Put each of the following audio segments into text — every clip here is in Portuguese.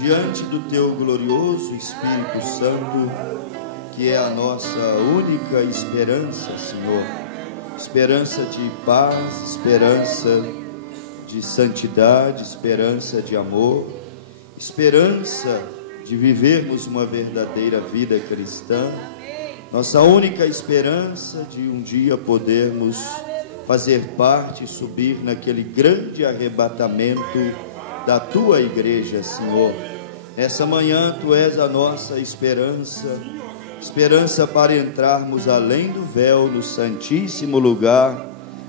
diante do Teu glorioso Espírito Santo, que é a nossa única esperança, Senhor. Esperança de paz, esperança de santidade, esperança de amor, esperança de vivermos uma verdadeira vida cristã. Nossa única esperança de um dia podermos fazer parte e subir naquele grande arrebatamento da Tua igreja, Senhor. Nessa manhã Tu és a nossa esperança, esperança para entrarmos além do véu no santíssimo lugar,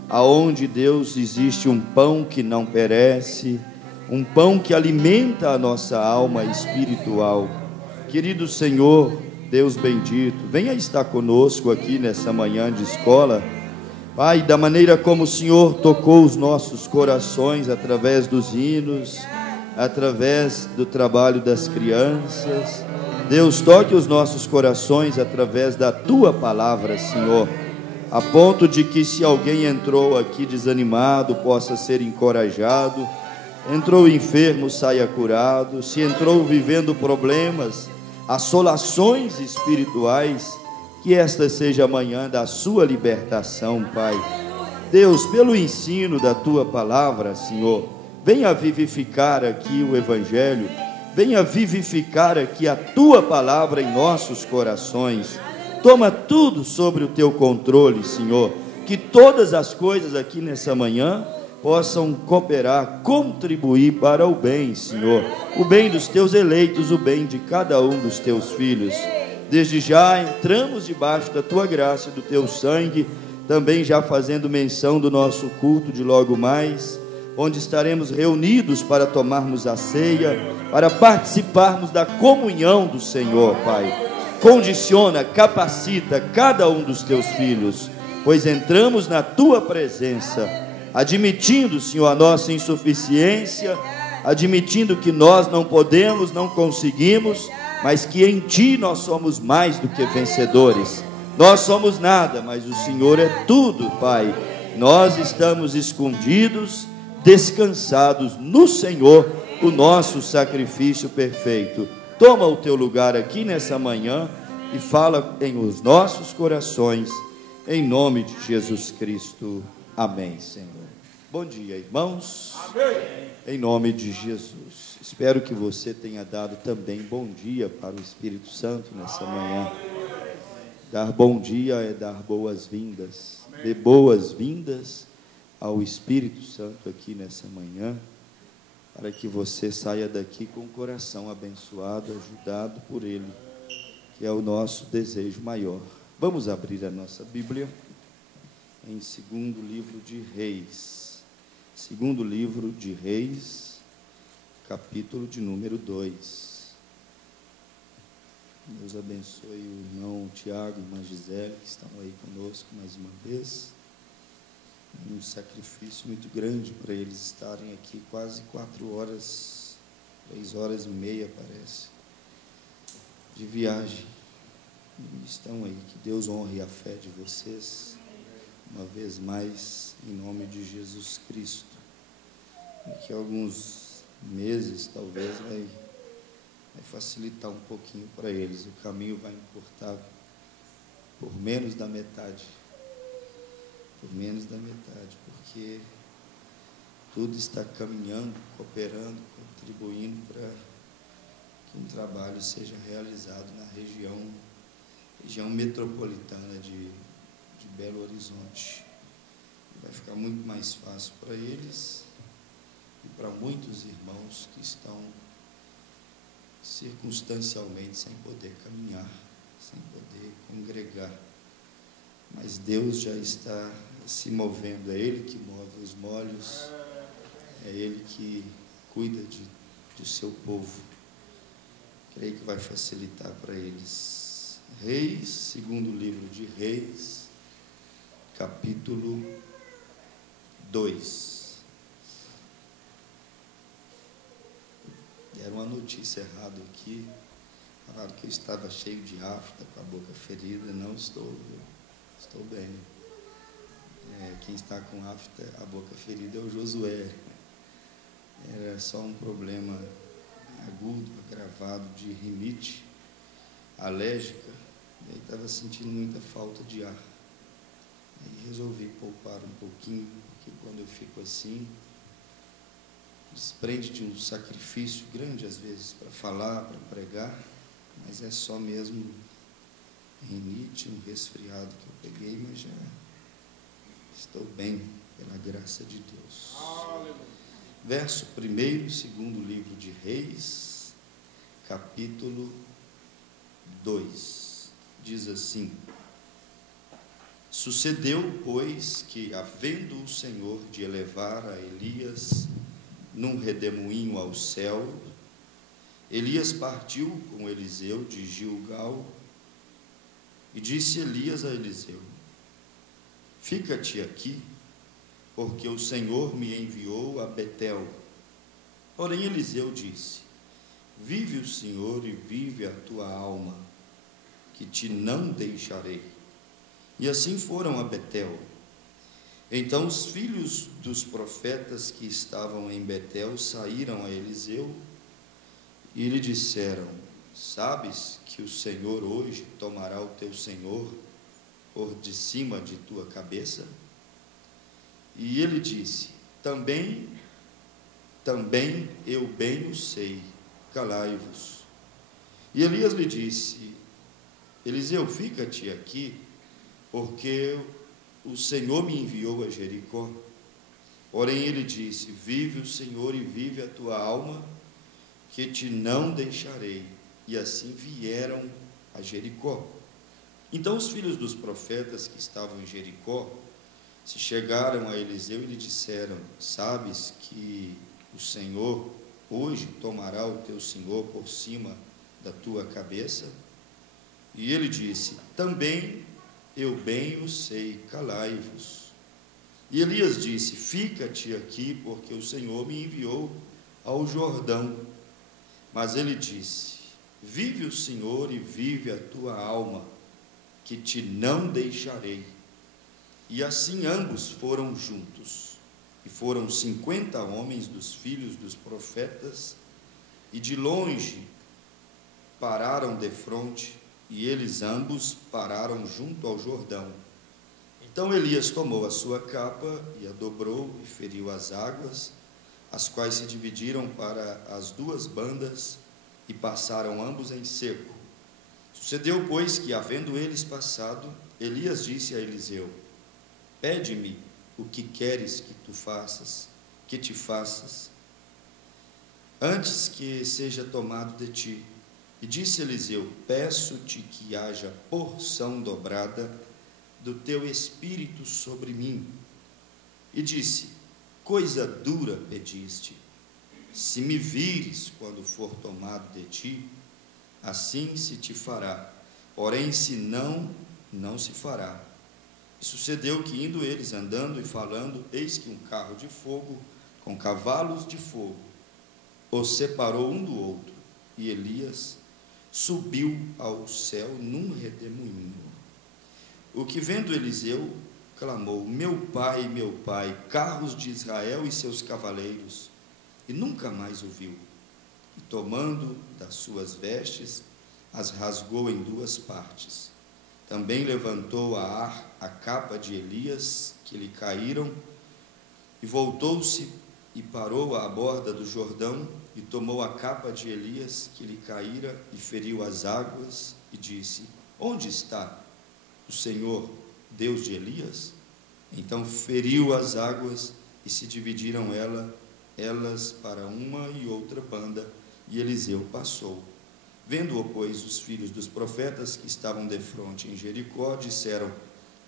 aonde, Deus, existe um pão que não perece, um pão que alimenta a nossa alma espiritual. Querido Senhor, Deus bendito, venha estar conosco aqui nessa manhã de escola. Pai, da maneira como o Senhor tocou os nossos corações através dos hinos, através do trabalho das crianças, Deus, toque os nossos corações através da Tua palavra, Senhor, a ponto de que, se alguém entrou aqui desanimado, possa ser encorajado, entrou enfermo, saia curado, se entrou vivendo problemas, assolações espirituais, que esta seja a manhã da sua libertação, Pai. Deus, pelo ensino da Tua palavra, Senhor, venha vivificar aqui o Evangelho, venha vivificar aqui a Tua palavra em nossos corações. Toma tudo sobre o Teu controle, Senhor, que todas as coisas aqui nessa manhã possam cooperar, contribuir para o bem, Senhor, o bem dos Teus eleitos, o bem de cada um dos Teus filhos. Desde já entramos debaixo da Tua graça e do Teu sangue, também já fazendo menção do nosso culto de logo mais, onde estaremos reunidos para tomarmos a ceia, para participarmos da comunhão do Senhor, Pai. Condiciona, capacita cada um dos Teus filhos, pois entramos na Tua presença, admitindo, Senhor, a nossa insuficiência, admitindo que nós não podemos, não conseguimos, mas que em Ti nós somos mais do que vencedores. Nós somos nada, mas o Senhor é tudo, Pai. Nós estamos escondidos, descansados no Senhor, o nosso sacrifício perfeito. Toma o Teu lugar aqui nessa manhã e fala em os nossos corações, em nome de Jesus Cristo. Amém, Senhor. Bom dia, irmãos. Amém. Em nome de Jesus. Espero que você tenha dado também bom dia para o Espírito Santo nessa manhã. Dar bom dia é dar boas-vindas. Dê boas-vindas ao Espírito Santo aqui nessa manhã, para que você saia daqui com o coração abençoado, ajudado por Ele, que é o nosso desejo maior. Vamos abrir a nossa Bíblia em segundo livro de Reis. Segundo livro de Reis, capítulo de número 2. Deus abençoe o irmão Tiago e a irmã Gisele, que estão aí conosco mais uma vez. Um sacrifício muito grande para eles estarem aqui quase 4 horas, 3 horas e meia, parece, de viagem. E estão aí. Que Deus honre a fé de vocês, uma vez mais, em nome de Jesus Cristo. Daqui a alguns meses, talvez, vai facilitar um pouquinho para eles. O caminho vai encurtar por menos da metade. Por menos da metade, porque tudo está caminhando, cooperando, contribuindo para que um trabalho seja realizado na região metropolitana de Belo Horizonte. Vai ficar muito mais fácil para eles e para muitos irmãos que estão circunstancialmente sem poder caminhar, sem poder congregar. Mas Deus já está se movendo, é Ele que move os molhos, é Ele que cuida do seu povo. Creio que vai facilitar para eles. Reis, segundo livro de Reis, capítulo 2. Deram uma notícia errada aqui, falaram que eu estava cheio de afta, com a boca ferida. Não estou, viu? Estou bem. Quem está com afta, a boca ferida, é o Josué. Era só um problema agudo, agravado de rinite alérgica, e aí estava sentindo muita falta de ar. Aí resolvi poupar um pouquinho, porque quando eu fico assim, desprende de um sacrifício grande às vezes para falar, para pregar, mas é só mesmo rinite, um resfriado que eu peguei, mas já estou bem, pela graça de Deus. Verso 1º, segundo livro de Reis, capítulo 2, diz assim: Sucedeu, pois, que, havendo o Senhor de elevar a Elias num redemoinho ao céu, Elias partiu com Eliseu de Gilgal, e disse Elias a Eliseu: Fica-te aqui, porque o Senhor me enviou a Betel. Porém Eliseu disse: Vive o Senhor e vive a tua alma, que te não deixarei. E assim foram a Betel. Então os filhos dos profetas que estavam em Betel saíram a Eliseu e lhe disseram: Sabes que o Senhor hoje tomará o teu senhor por de cima de tua cabeça? E ele disse: Também eu bem o sei, calai-vos. E Elias lhe disse: Eliseu, fica-te aqui, porque o Senhor me enviou a Jericó. Porém ele disse: Vive o Senhor e vive a tua alma, que te não deixarei. E assim vieram a Jericó. Então os filhos dos profetas que estavam em Jericó se chegaram a Eliseu e lhe disseram: Sabes que o Senhor hoje tomará o teu senhor por cima da tua cabeça? E ele disse: Também eu bem o sei, calai-vos. E Elias disse: Fica-te aqui, porque o Senhor me enviou ao Jordão. Mas ele disse: Vive o Senhor e vive a tua alma, que te não deixarei. E assim ambos foram juntos, e foram 50 homens dos filhos dos profetas, e de longe pararam defronte, e eles ambos pararam junto ao Jordão. Então Elias tomou a sua capa e a dobrou e feriu as águas, as quais se dividiram para as duas bandas e passaram ambos em seco. Sucedeu, pois, que, havendo eles passado, Elias disse a Eliseu: Pede-me o que queres que te faças, antes que seja tomado de ti. E disse Eliseu: Peço-te que haja porção dobrada do teu espírito sobre mim. E disse: Coisa dura pediste. Se me vires quando for tomado de ti, assim se te fará. Porém, se não, não se fará. E sucedeu que, indo eles andando e falando, eis que um carro de fogo, com cavalos de fogo, os separou um do outro. E Elias subiu ao céu num redemoinho. O que, vendo Eliseu, clamou: meu pai, carros de Israel e seus cavaleiros. E nunca mais o viu. E tomando das suas vestes, as rasgou em duas partes. Também levantou a capa de Elias, que lhe caíram, e voltou-se e parou à borda do Jordão, e tomou a capa de Elias, que lhe caíra, e feriu as águas, e disse: Onde está o Senhor, Deus de Elias? Então feriu as águas, e se dividiram elas para uma e outra banda, e Eliseu passou. Vendo-o, pois, os filhos dos profetas que estavam defronte em Jericó, disseram: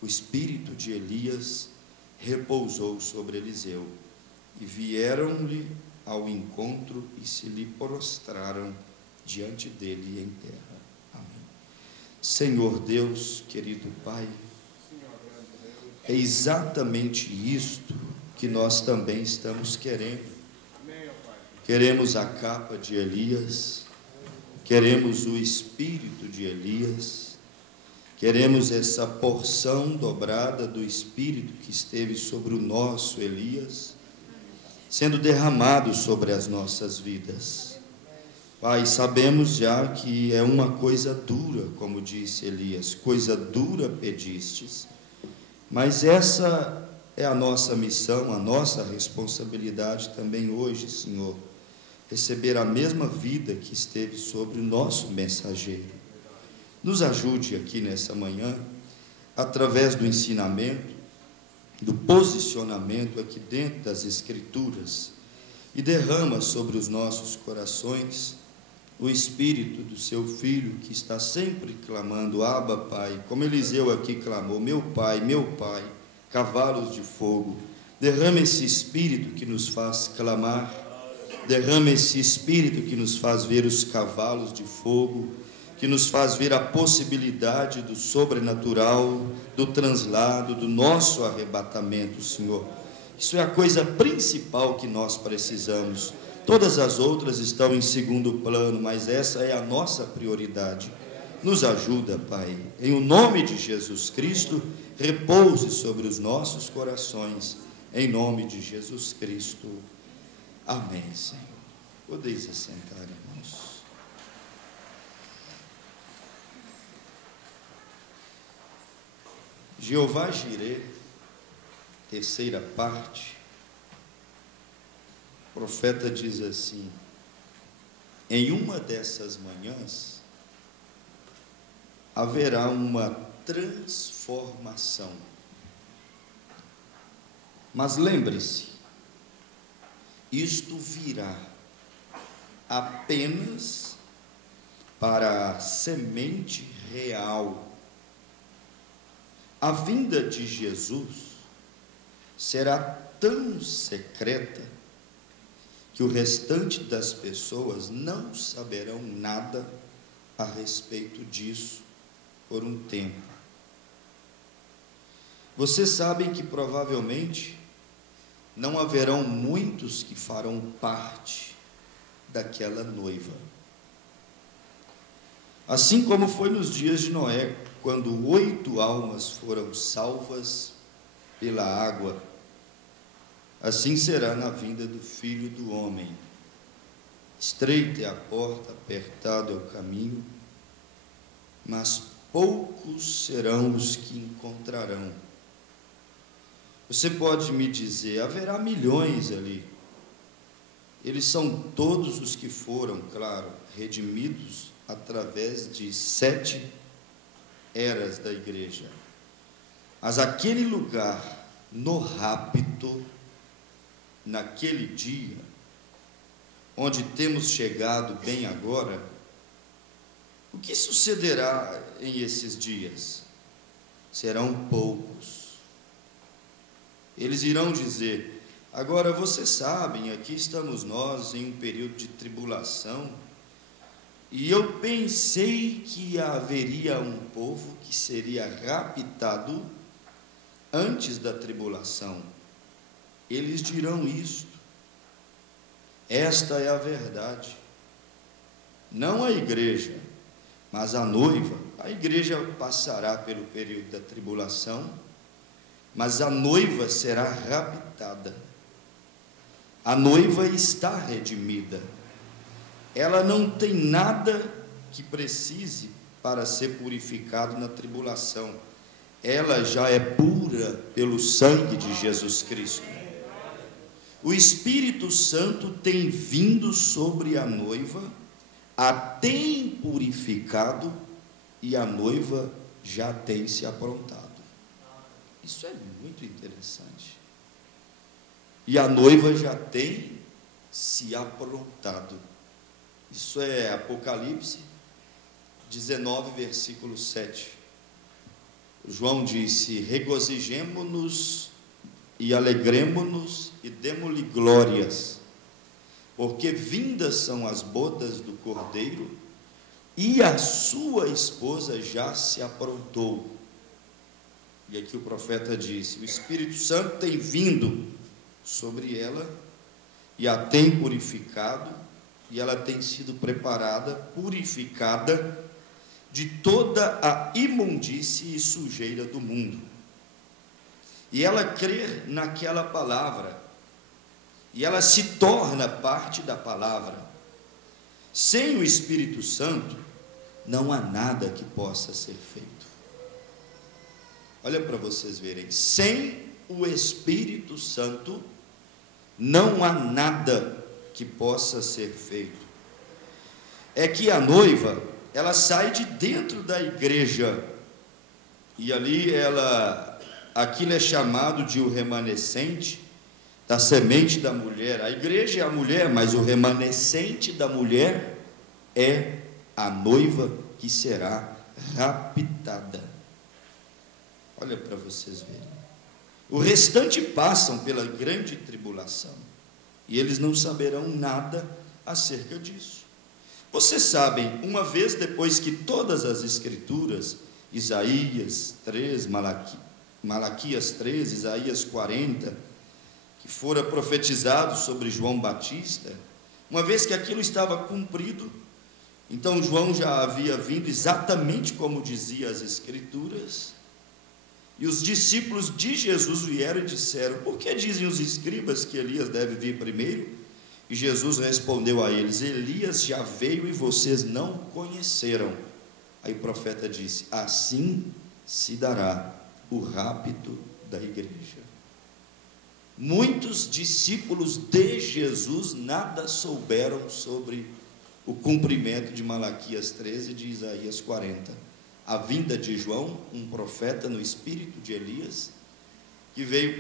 O espírito de Elias repousou sobre Eliseu. E vieram-lhe ao encontro e se lhe prostraram diante dele em terra. Amém. Senhor Deus, querido Pai, é exatamente isto que nós também estamos querendo. Queremos a capa de Elias, queremos o espírito de Elias, queremos essa porção dobrada do espírito que esteve sobre o nosso Elias, sendo derramado sobre as nossas vidas. Pai, sabemos já que é uma coisa dura, como disse Elias, coisa dura pedistes, mas essa é a nossa missão, a nossa responsabilidade também hoje, Senhor, receber a mesma vida que esteve sobre o nosso mensageiro. Nos ajude aqui nessa manhã, através do ensinamento, do posicionamento aqui dentro das Escrituras, e derrama sobre os nossos corações o Espírito do seu Filho, que está sempre clamando, Abba, Pai, como Eliseu aqui clamou, meu Pai, cavalos de fogo. Derrama esse Espírito que nos faz clamar, derrama esse Espírito que nos faz ver os cavalos de fogo, que nos faz ver a possibilidade do sobrenatural, do translado, do nosso arrebatamento, Senhor. Isso é a coisa principal que nós precisamos. Todas as outras estão em segundo plano, mas essa é a nossa prioridade. Nos ajuda, Pai. Em o nome de Jesus Cristo, repouse sobre os nossos corações. Em nome de Jesus Cristo. Amém, Senhor. Podeis assentar, irmãos. Jeová Jireh, terceira parte. O profeta diz assim: em uma dessas manhãs haverá uma transformação. Mas lembre-se, isto virá apenas para a semente real. A vinda de Jesus será tão secreta que o restante das pessoas não saberão nada a respeito disso por um tempo. Vocês sabem que provavelmente não haverão muitos que farão parte daquela noiva. Assim como foi nos dias de Noé, quando 8 almas foram salvas pela água, assim será na vinda do Filho do Homem. Estreita é a porta, apertado é o caminho, mas poucos serão os que encontrarão. Você pode me dizer, haverá milhões ali. Eles são todos os que foram, claro, redimidos através de 7 eras da igreja. Mas aquele lugar, no rapto, naquele dia, onde temos chegado bem agora, o que sucederá em esses dias? Serão poucos. Eles irão dizer, agora vocês sabem, aqui estamos nós em um período de tribulação, e eu pensei que haveria um povo que seria raptado antes da tribulação. Eles dirão isto. Esta é a verdade. Não a igreja, mas a noiva. A igreja passará pelo período da tribulação, mas a noiva será raptada. A noiva está redimida. Ela não tem nada que precise para ser purificado na tribulação. Ela já é pura pelo sangue de Jesus Cristo. O Espírito Santo tem vindo sobre a noiva, a tem purificado e a noiva já tem se aprontado. Isso é muito interessante. E a noiva já tem se aprontado. Isso é Apocalipse 19, versículo 7. João disse, regozijemo-nos e alegremo-nos e demo-lhe glórias, porque vindas são as bodas do Cordeiro, e a sua esposa já se aprontou. E aqui o profeta disse, o Espírito Santo tem vindo sobre ela, e a tem purificado, e ela tem sido preparada, purificada, de toda a imundície e sujeira do mundo. E ela crê naquela palavra, e ela se torna parte da palavra. Sem o Espírito Santo, não há nada que possa ser feito. Olha para vocês verem, sem o Espírito Santo, não há nada que possa ser feito. É que a noiva, ela sai de dentro da igreja, e ali aquilo é chamado de o remanescente da semente da mulher. A igreja é a mulher, mas o remanescente da mulher é a noiva que será raptada. Olha para vocês verem. O restante passam pela grande tribulação, e eles não saberão nada acerca disso. Vocês sabem, uma vez depois que todas as escrituras, Isaías 3, Malaquias 3, Isaías 40, que fora profetizado sobre João Batista, uma vez que aquilo estava cumprido, então João já havia vindo exatamente como dizia as escrituras, e os discípulos de Jesus vieram e disseram: por que dizem os escribas que Elias deve vir primeiro? E Jesus respondeu a eles: Elias já veio e vocês não conheceram. Aí o profeta disse: assim se dará o rapto da igreja. Muitos discípulos de Jesus nada souberam sobre o cumprimento de Malaquias 13 e de Isaías 40. A vinda de João, um profeta no espírito de Elias, que veio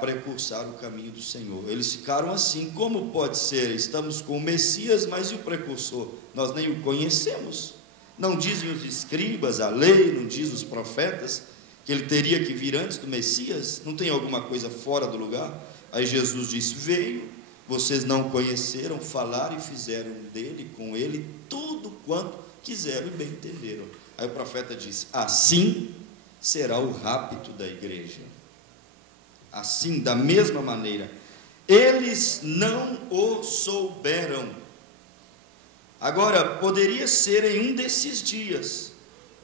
precursar o caminho do Senhor. Eles ficaram assim: como pode ser? Estamos com o Messias, mas e o precursor? Nós nem o conhecemos. Não dizem os escribas, a lei, não diz os profetas, que ele teria que vir antes do Messias? Não tem alguma coisa fora do lugar? Aí Jesus disse: veio, vocês não conheceram, falaram e fizeram dele, com ele, tudo quanto quiseram e bem entenderam. Aí o profeta disse: assim será o rapto da igreja. Assim, da mesma maneira, eles não o souberam. Agora, poderia ser em um desses dias,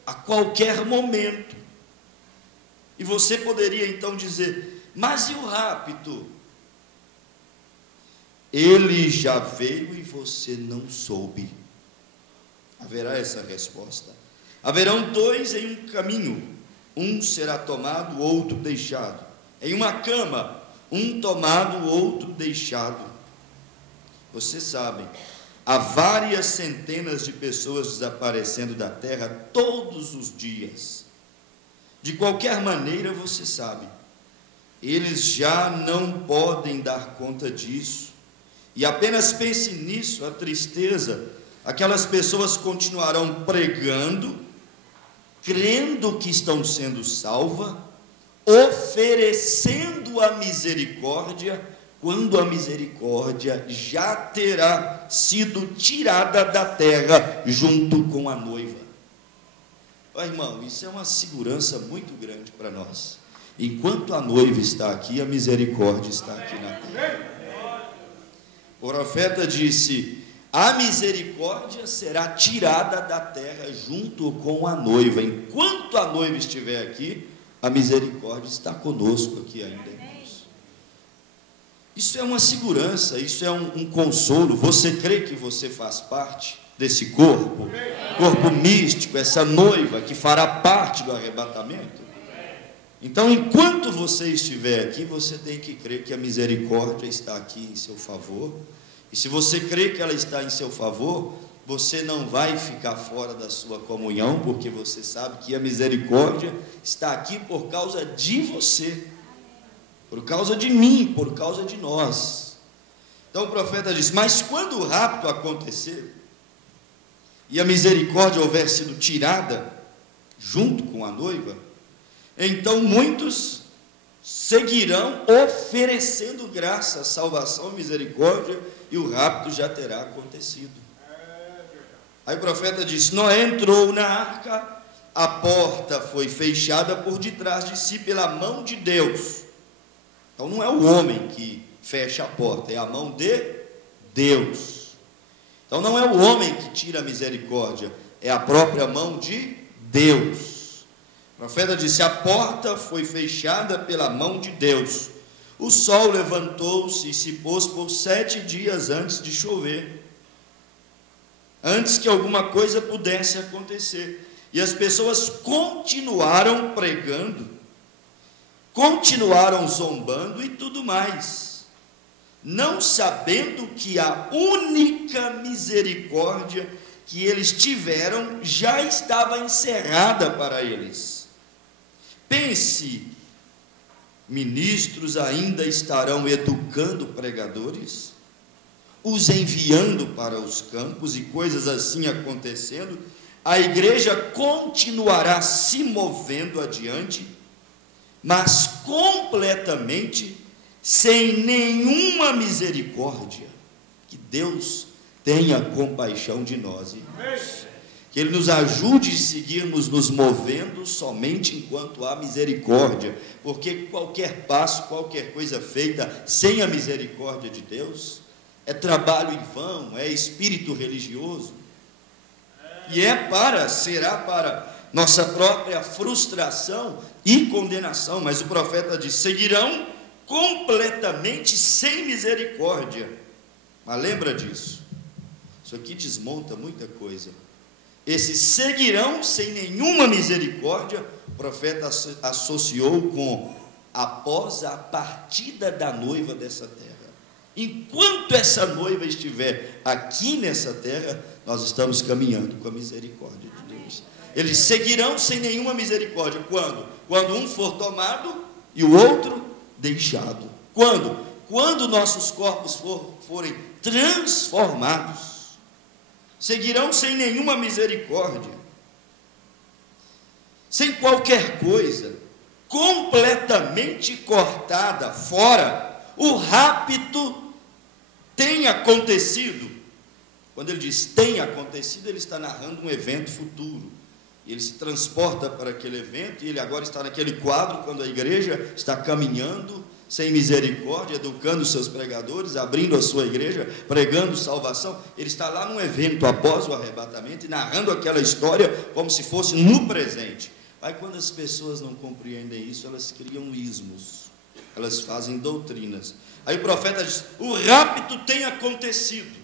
a qualquer momento, e você poderia então dizer: mas e o rapto? Ele já veio e você não soube. Haverá essa resposta. Haverão dois em um caminho, um será tomado, o outro deixado. Em uma cama, um tomado, o outro deixado. Vocês sabem, há várias centenas de pessoas desaparecendo da terra todos os dias. De qualquer maneira, você sabe, eles já não podem dar conta disso. E apenas pense nisso, a tristeza. Aquelas pessoas continuarão pregando, crendo que estão sendo salvas, oferecendo a misericórdia, quando a misericórdia já terá sido tirada da terra junto com a noiva. Oh, irmão, isso é uma segurança muito grande para nós. Enquanto a noiva está aqui, a misericórdia está aqui na terra. O profeta disse: a misericórdia será tirada da terra junto com a noiva. Enquanto a noiva estiver aqui, a misericórdia está conosco aqui ainda, irmãos. Isso é uma segurança, isso é um consolo. Você crê que você faz parte desse corpo místico, essa noiva que fará parte do arrebatamento? Então, enquanto você estiver aqui, você tem que crer que a misericórdia está aqui em seu favor. E se você crê que ela está em seu favor, você não vai ficar fora da sua comunhão, porque você sabe que a misericórdia está aqui por causa de você, por causa de mim, por causa de nós. Então o profeta diz: mas quando o rapto acontecer, e a misericórdia houver sido tirada junto com a noiva, então muitos seguirão oferecendo graça, salvação, misericórdia, e o rapto já terá acontecido. Aí o profeta disse: Noé entrou na arca, a porta foi fechada por detrás de si pela mão de Deus. Então não é o homem que fecha a porta, é a mão de Deus. Então não é o homem que tira a misericórdia, é a própria mão de Deus. O profeta disse: a porta foi fechada pela mão de Deus. O sol levantou-se e se pôs por 7 dias antes de chover. antes que alguma coisa pudesse acontecer. E as pessoas continuaram pregando, continuaram zombando e tudo mais, não sabendo que a única misericórdia que eles tiveram já estava encerrada para eles. Pense, ministros ainda estarão educando pregadores, os enviando para os campos e coisas assim acontecendo, a igreja continuará se movendo adiante, mas completamente sem nenhuma misericórdia. Que Deus tenha compaixão de nós, irmãos. Que Ele nos ajude a seguirmos nos movendo somente enquanto há misericórdia, porque qualquer passo, qualquer coisa feita sem a misericórdia de Deus é trabalho em vão, é espírito religioso, e será para nossa própria frustração e condenação. Mas o profeta diz: seguirão completamente sem misericórdia. Mas lembra disso, isso aqui desmonta muita coisa. Esse seguirão sem nenhuma misericórdia, o profeta associou com após a partida da noiva dessa terra. Enquanto essa noiva estiver aqui nessa terra, nós estamos caminhando com a misericórdia de Deus. Eles seguirão sem nenhuma misericórdia. Quando? Quando um for tomado e o outro deixado. Quando? Quando nossos corpos forem transformados. Seguirão sem nenhuma misericórdia, sem qualquer coisa, completamente cortada, fora. O rapto tem acontecido. Quando ele diz tem acontecido, ele está narrando um evento futuro. Ele se transporta para aquele evento, e ele agora está naquele quadro, quando a igreja está caminhando sem misericórdia, educando os seus pregadores, abrindo a sua igreja, pregando salvação. Ele está lá num evento após o arrebatamento e narrando aquela história como se fosse no presente. Aí quando as pessoas não compreendem isso, elas criam ismos, elas fazem doutrinas. Aí o profeta diz: o rapto tem acontecido,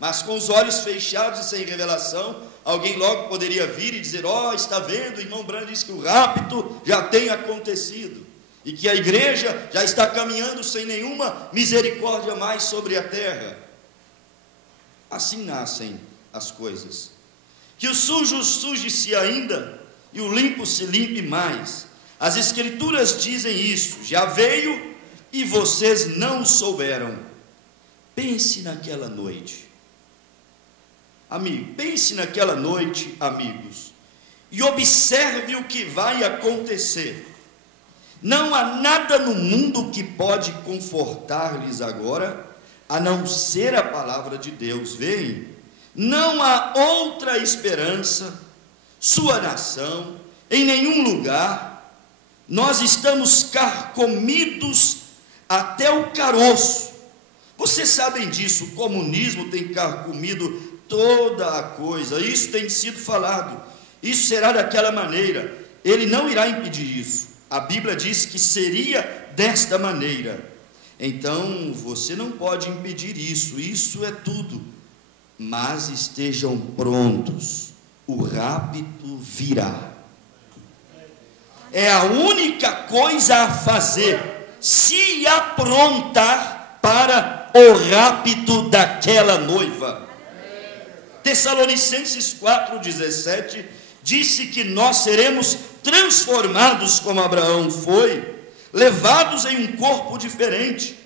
mas com os olhos fechados e sem revelação. Alguém logo poderia vir e dizer: ó, está vendo, o irmão Branham diz que o rapto já tem acontecido, e que a igreja já está caminhando sem nenhuma misericórdia mais sobre a terra. Assim nascem as coisas. Que o sujo suje-se ainda, e o limpo se limpe mais. As escrituras dizem isso: já veio e vocês não souberam. Pense naquela noite, amigo, pense naquela noite, amigos, e observe o que vai acontecer. Não há nada no mundo que pode confortar-lhes agora, a não ser a palavra de Deus. Veem, não há outra esperança, sua nação, em nenhum lugar. Nós estamos carcomidos até o caroço. Vocês sabem disso, o comunismo tem carcomido toda a coisa, isso tem sido falado, isso será daquela maneira, ele não irá impedir isso. A Bíblia diz que seria desta maneira. Então você não pode impedir isso, isso é tudo. Mas estejam prontos, o rapto virá. É a única coisa a fazer, se aprontar para o rapto daquela noiva. Tessalonicenses 4,17 disse que nós seremos transformados como Abraão foi, levados em um corpo diferente.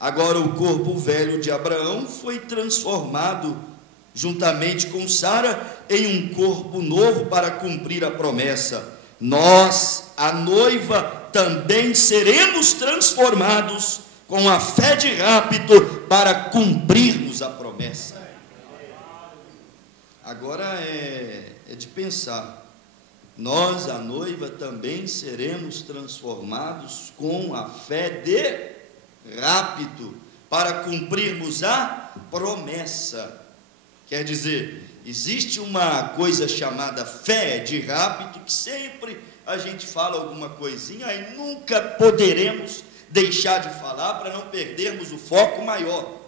Agora o corpo velho de Abraão foi transformado juntamente com Sara em um corpo novo para cumprir a promessa. Nós, a noiva, também seremos transformados com a fé de rapto para cumprirmos a promessa. Agora é de pensar. Nós, a noiva, também seremos transformados com a fé de rapto para cumprirmos a promessa. Quer dizer, existe uma coisa chamada fé de rapto, que sempre a gente fala alguma coisinha e nunca poderemos deixar de falar para não perdermos o foco maior,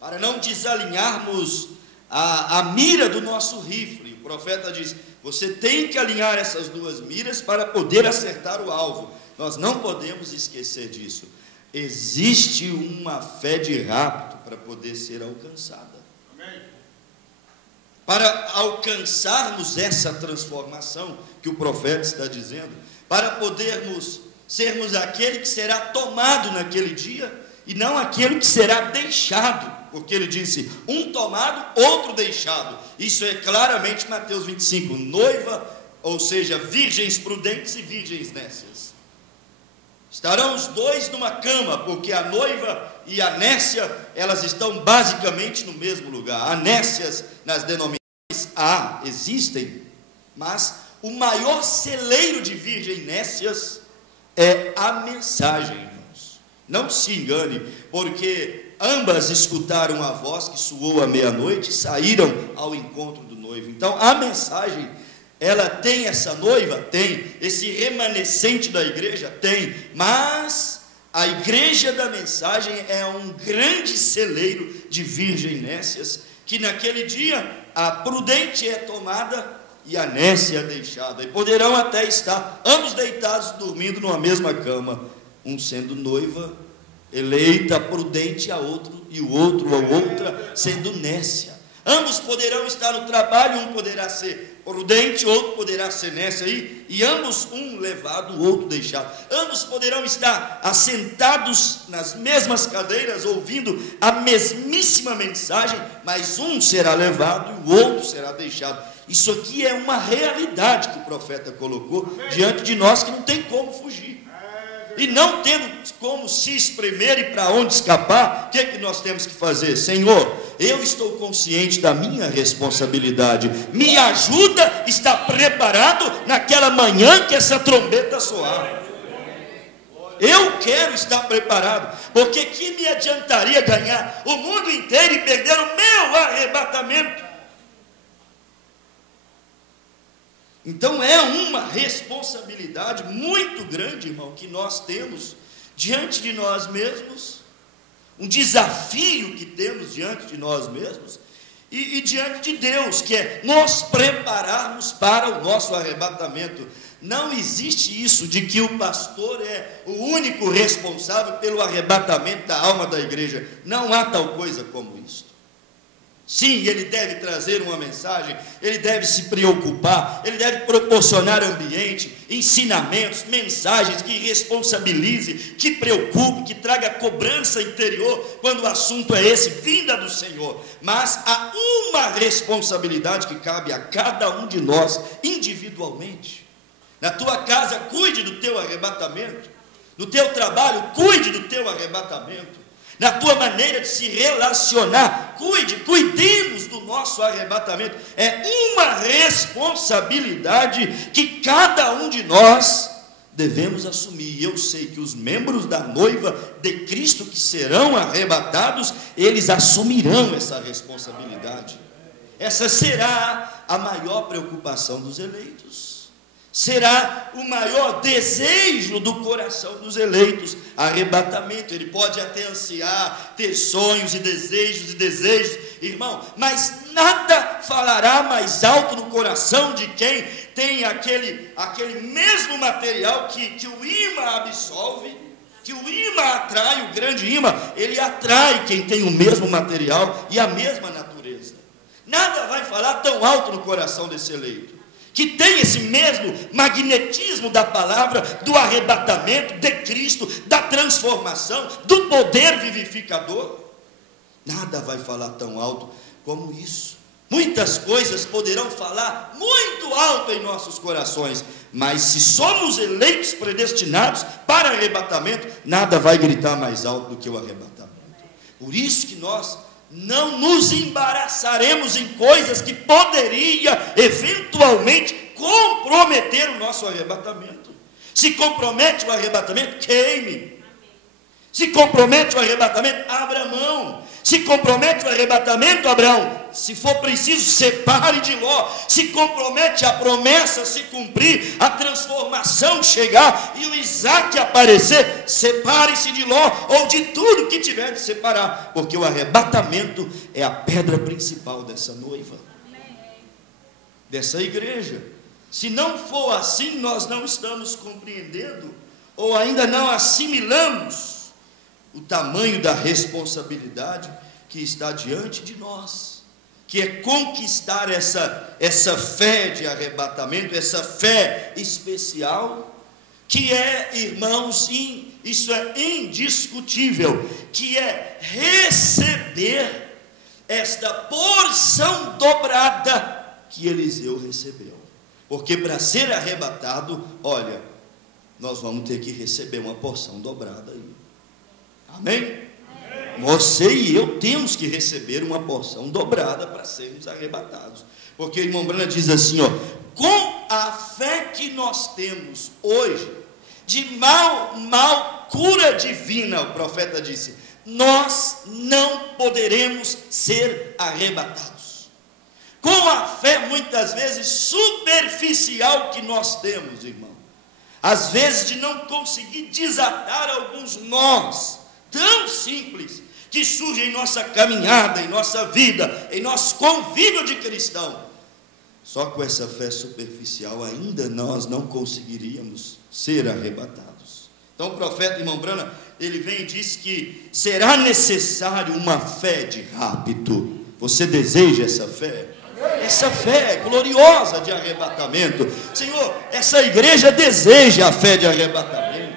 para não desalinharmos a mira do nosso rifle. O profeta diz: você tem que alinhar essas duas miras para poder acertar o alvo. Nós não podemos esquecer disso. Existe uma fé de rapto para poder ser alcançada. Amém. Para alcançarmos essa transformação que o profeta está dizendo, para podermos sermos aquele que será tomado naquele dia, e não aquele que será deixado, porque ele disse, um tomado, outro deixado. Isso é claramente Mateus 25, noiva, ou seja, virgens prudentes e virgens nécias. Estarão os dois numa cama, porque a noiva e a nécia, elas estão basicamente no mesmo lugar. Há nécias nas denominações, existem, mas o maior celeiro de virgens nécias é a mensagem, irmãos. Não se engane, porque ambas escutaram a voz que soou à meia-noite e saíram ao encontro do noivo. Então, a mensagem, ela tem essa noiva? Tem. Esse remanescente da igreja? Tem. Mas a igreja da mensagem é um grande celeiro de virgens nécias, que naquele dia a prudente é tomada e a nécia é deixada, e poderão até estar ambos deitados, dormindo numa mesma cama, um sendo noiva eleita, prudente, e o outro ou outra sendo nécia. Ambos poderão estar no trabalho, um poderá ser prudente, outro poderá ser nécia, e ambos, um levado, o outro deixado. Ambos poderão estar assentados nas mesmas cadeiras, ouvindo a mesmíssima mensagem, mas um será levado e o outro será deixado. Isso aqui é uma realidade que o profeta colocou diante de nós, que não tem como fugir. E não tendo como se espremer e para onde escapar, o que é que nós temos que fazer? Senhor, eu estou consciente da minha responsabilidade, me ajuda a estar preparado naquela manhã que essa trombeta soar. Eu quero estar preparado, porque que me adiantaria ganhar o mundo inteiro e perder o meu arrebatamento? Então é uma responsabilidade muito grande, irmão, que nós temos diante de nós mesmos, um desafio que temos diante de nós mesmos e diante de Deus, que é nos prepararmos para o nosso arrebatamento. Não existe isso de que o pastor é o único responsável pelo arrebatamento da alma da igreja. Não há tal coisa como isso. Sim, ele deve trazer uma mensagem, ele deve se preocupar, ele deve proporcionar ambiente, ensinamentos, mensagens que responsabilize, que preocupe, que traga cobrança interior, quando o assunto é esse, vinda do Senhor. Mas há uma responsabilidade que cabe a cada um de nós, individualmente. Na tua casa, cuide do teu arrebatamento. No teu trabalho, cuide do teu arrebatamento. Na tua maneira de se relacionar, cuidemos do nosso arrebatamento. É uma responsabilidade que cada um de nós devemos assumir. E eu sei que os membros da noiva de Cristo que serão arrebatados, eles assumirão essa responsabilidade. Essa será a maior preocupação dos eleitos. Será o maior desejo do coração dos eleitos, arrebatamento. Ele pode até ansiar, ter sonhos e desejos, irmão, mas nada falará mais alto no coração de quem tem aquele mesmo material que o imã absolve, que o imã atrai, o grande imã, ele atrai quem tem o mesmo material e a mesma natureza. Nada vai falar tão alto no coração desse eleito, que tem esse mesmo magnetismo da palavra, do arrebatamento de Cristo, da transformação, do poder vivificador. Nada vai falar tão alto como isso. Muitas coisas poderão falar muito alto em nossos corações, mas se somos eleitos predestinados para arrebatamento, nada vai gritar mais alto do que o arrebatamento. Por isso que nós não nos embaraçaremos em coisas que poderia eventualmente comprometer o nosso arrebatamento. Se compromete o arrebatamento, queime. Se compromete o arrebatamento, abra mão. Se compromete o arrebatamento, Abraão, se for preciso, separe de Ló. Se compromete a promessa se cumprir, a transformação chegar e o Isaac aparecer, separe-se de Ló ou de tudo que tiver de separar, porque o arrebatamento é a pedra principal dessa noiva, dessa igreja. Se não for assim, nós não estamos compreendendo ou ainda não assimilamos o tamanho da responsabilidade que está diante de nós, que é conquistar essa fé de arrebatamento, essa fé especial, que é, irmãos, isso é indiscutível, que é receber esta porção dobrada que Eliseu recebeu. Porque para ser arrebatado, olha, nós vamos ter que receber uma porção dobrada aí. Amém? Você e eu temos que receber uma porção dobrada para sermos arrebatados. Porque o irmão Brana diz assim, ó, com a fé que nós temos hoje, de mal cura divina, o profeta disse, nós não poderemos ser arrebatados. Com a fé muitas vezes superficial que nós temos, irmão, às vezes de não conseguir desatar alguns nós tão simples que surgem em nossa caminhada, em nossa vida, em nosso convívio de cristão. Só com essa fé superficial ainda nós não conseguiríamos ser arrebatados. Então o profeta, irmão Brana, ele vem e diz que será necessário uma fé de rápido. Você deseja essa fé? Essa fé gloriosa de arrebatamento. Senhor, essa igreja deseja a fé de arrebatamento.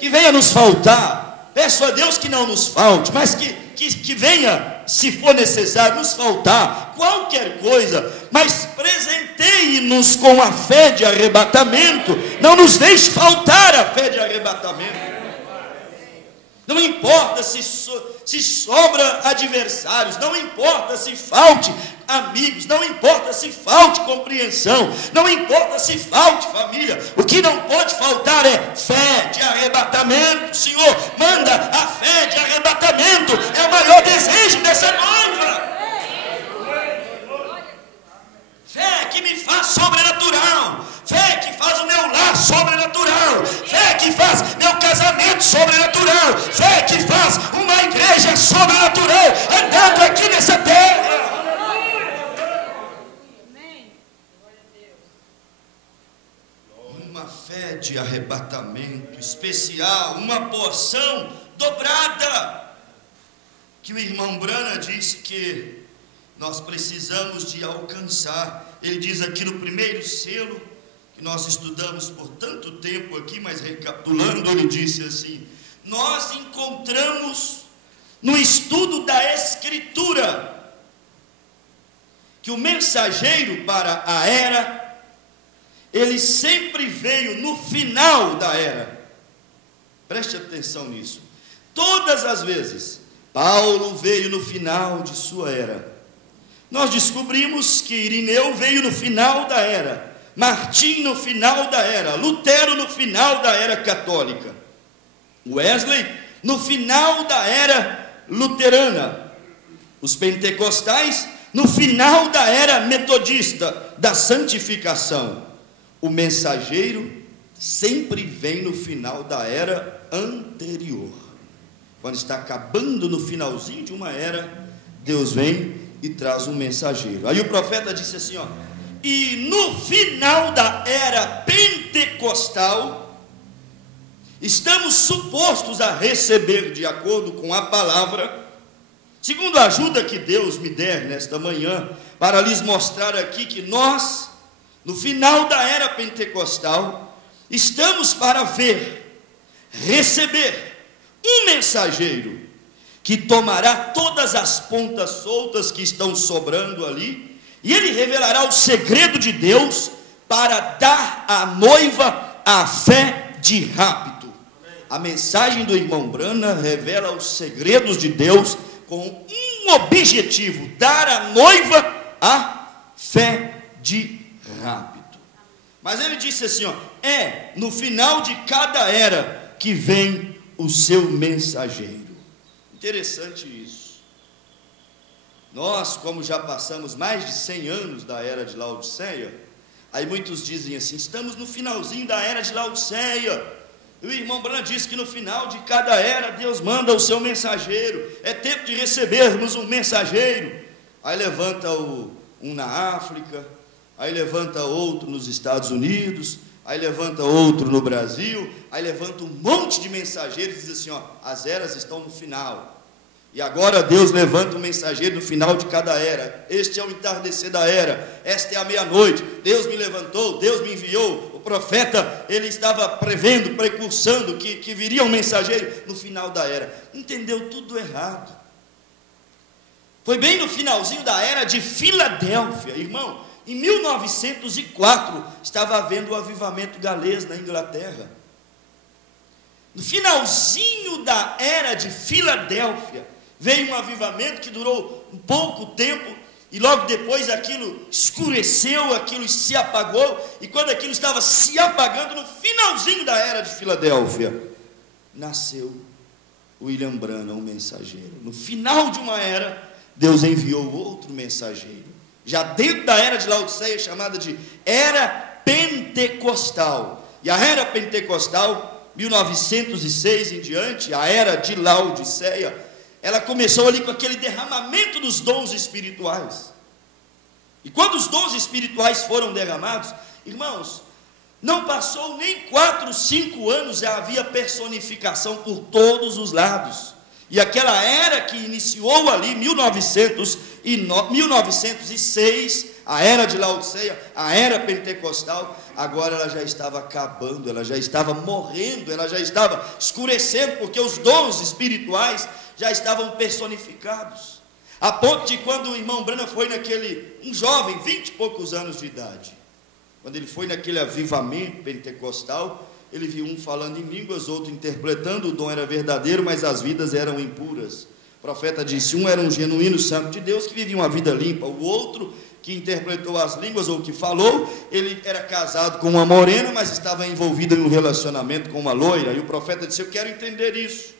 Que venha nos faltar. Peço a Deus que não nos falte, mas que venha, se for necessário, nos faltar qualquer coisa, mas presenteie-nos com a fé de arrebatamento. Não nos deixe faltar a fé de arrebatamento. Não importa se sobra adversários, não importa se falte amigos, não importa se falte compreensão, não importa se falte família, o que não pode faltar é fé de arrebatamento. Senhor, manda a fé de arrebatamento, é o maior desejo dessa noiva. Fé que me faz sobrenatural, fé que faz o meu lar sobrenatural, fé que faz meu casamento sobrenatural, fé que faz uma igreja sobrenatural andando aqui nessa terra. Uma fé de arrebatamento especial, uma porção dobrada, que o irmão Brana disse que nós precisamos de alcançar. Ele diz aqui no primeiro selo, que nós estudamos por tanto tempo aqui, mas recapitulando, ele disse assim, nós encontramos no estudo da Escritura, que o mensageiro para a era, ele sempre veio no final da era. Preste atenção nisso. Todas as vezes, Paulo veio no final de sua era. Nós descobrimos que Irineu veio no final da era, Martim no final da era, Lutero no final da era católica, Wesley no final da era luterana, os pentecostais no final da era metodista, da santificação. O mensageiro sempre vem no final da era anterior. Quando está acabando no finalzinho de uma era, Deus vem e traz um mensageiro. Aí o profeta disse assim, ó, e no final da era pentecostal, estamos supostos a receber, de acordo com a palavra, segundo a ajuda que Deus me der nesta manhã, para lhes mostrar aqui que nós, no final da era pentecostal, estamos para ver, receber um mensageiro, que tomará todas as pontas soltas que estão sobrando ali, e ele revelará o segredo de Deus para dar à noiva a fé de rápido. A mensagem do irmão Brana revela os segredos de Deus com um objetivo: dar à noiva a fé de rápido. Mas ele disse assim, ó, no final de cada era que vem o seu mensageiro. Interessante isso. Nós, como já passamos mais de 100 anos da era de Laodiceia, aí muitos dizem assim: estamos no finalzinho da era de Laodiceia. E o irmão Branham disse que no final de cada era Deus manda o seu mensageiro. É tempo de recebermos um mensageiro. Aí levanta um na África, aí levanta outro nos Estados Unidos, aí levanta outro no Brasil, aí levanta um monte de mensageiros e diz assim: ó, as eras estão no final. E agora Deus levanta um mensageiro no final de cada era. Este é o entardecer da era, esta é a meia-noite. Deus me levantou, Deus me enviou. O profeta, ele estava prevendo, precursando que viria um mensageiro no final da era. Entendeu tudo errado. Foi bem no finalzinho da era de Filadélfia, irmão. Em 1904 estava havendo o avivamento galês na Inglaterra. No finalzinho da era de Filadélfia veio um avivamento que durou um pouco tempo, e logo depois aquilo escureceu, aquilo se apagou, e quando aquilo estava se apagando, no finalzinho da era de Filadélfia, nasceu William Branham, o mensageiro. No final de uma era, Deus enviou outro mensageiro, já dentro da era de Laodiceia, chamada de Era Pentecostal. E a Era Pentecostal, 1906 em diante, a Era de Laodiceia, ela começou ali com aquele derramamento dos dons espirituais. E quando os dons espirituais foram derramados, irmãos, não passou nem 4, 5 anos, já havia personificação por todos os lados. E aquela era que iniciou ali, 1906, a era de Laodiceia, a era pentecostal, agora ela já estava acabando, ela já estava morrendo, ela já estava escurecendo, porque os dons espirituais já estavam personificados. A ponto de quando o irmão Branham foi um jovem, 20 e poucos anos de idade, quando ele foi naquele avivamento pentecostal, ele viu um falando em línguas, outro interpretando, o dom era verdadeiro, mas as vidas eram impuras. O profeta disse: um era um genuíno santo de Deus, que vivia uma vida limpa, o outro, que interpretou as línguas, ou que falou, ele era casado com uma morena, mas estava envolvido em um relacionamento com uma loira, e o profeta disse: eu quero entender isso.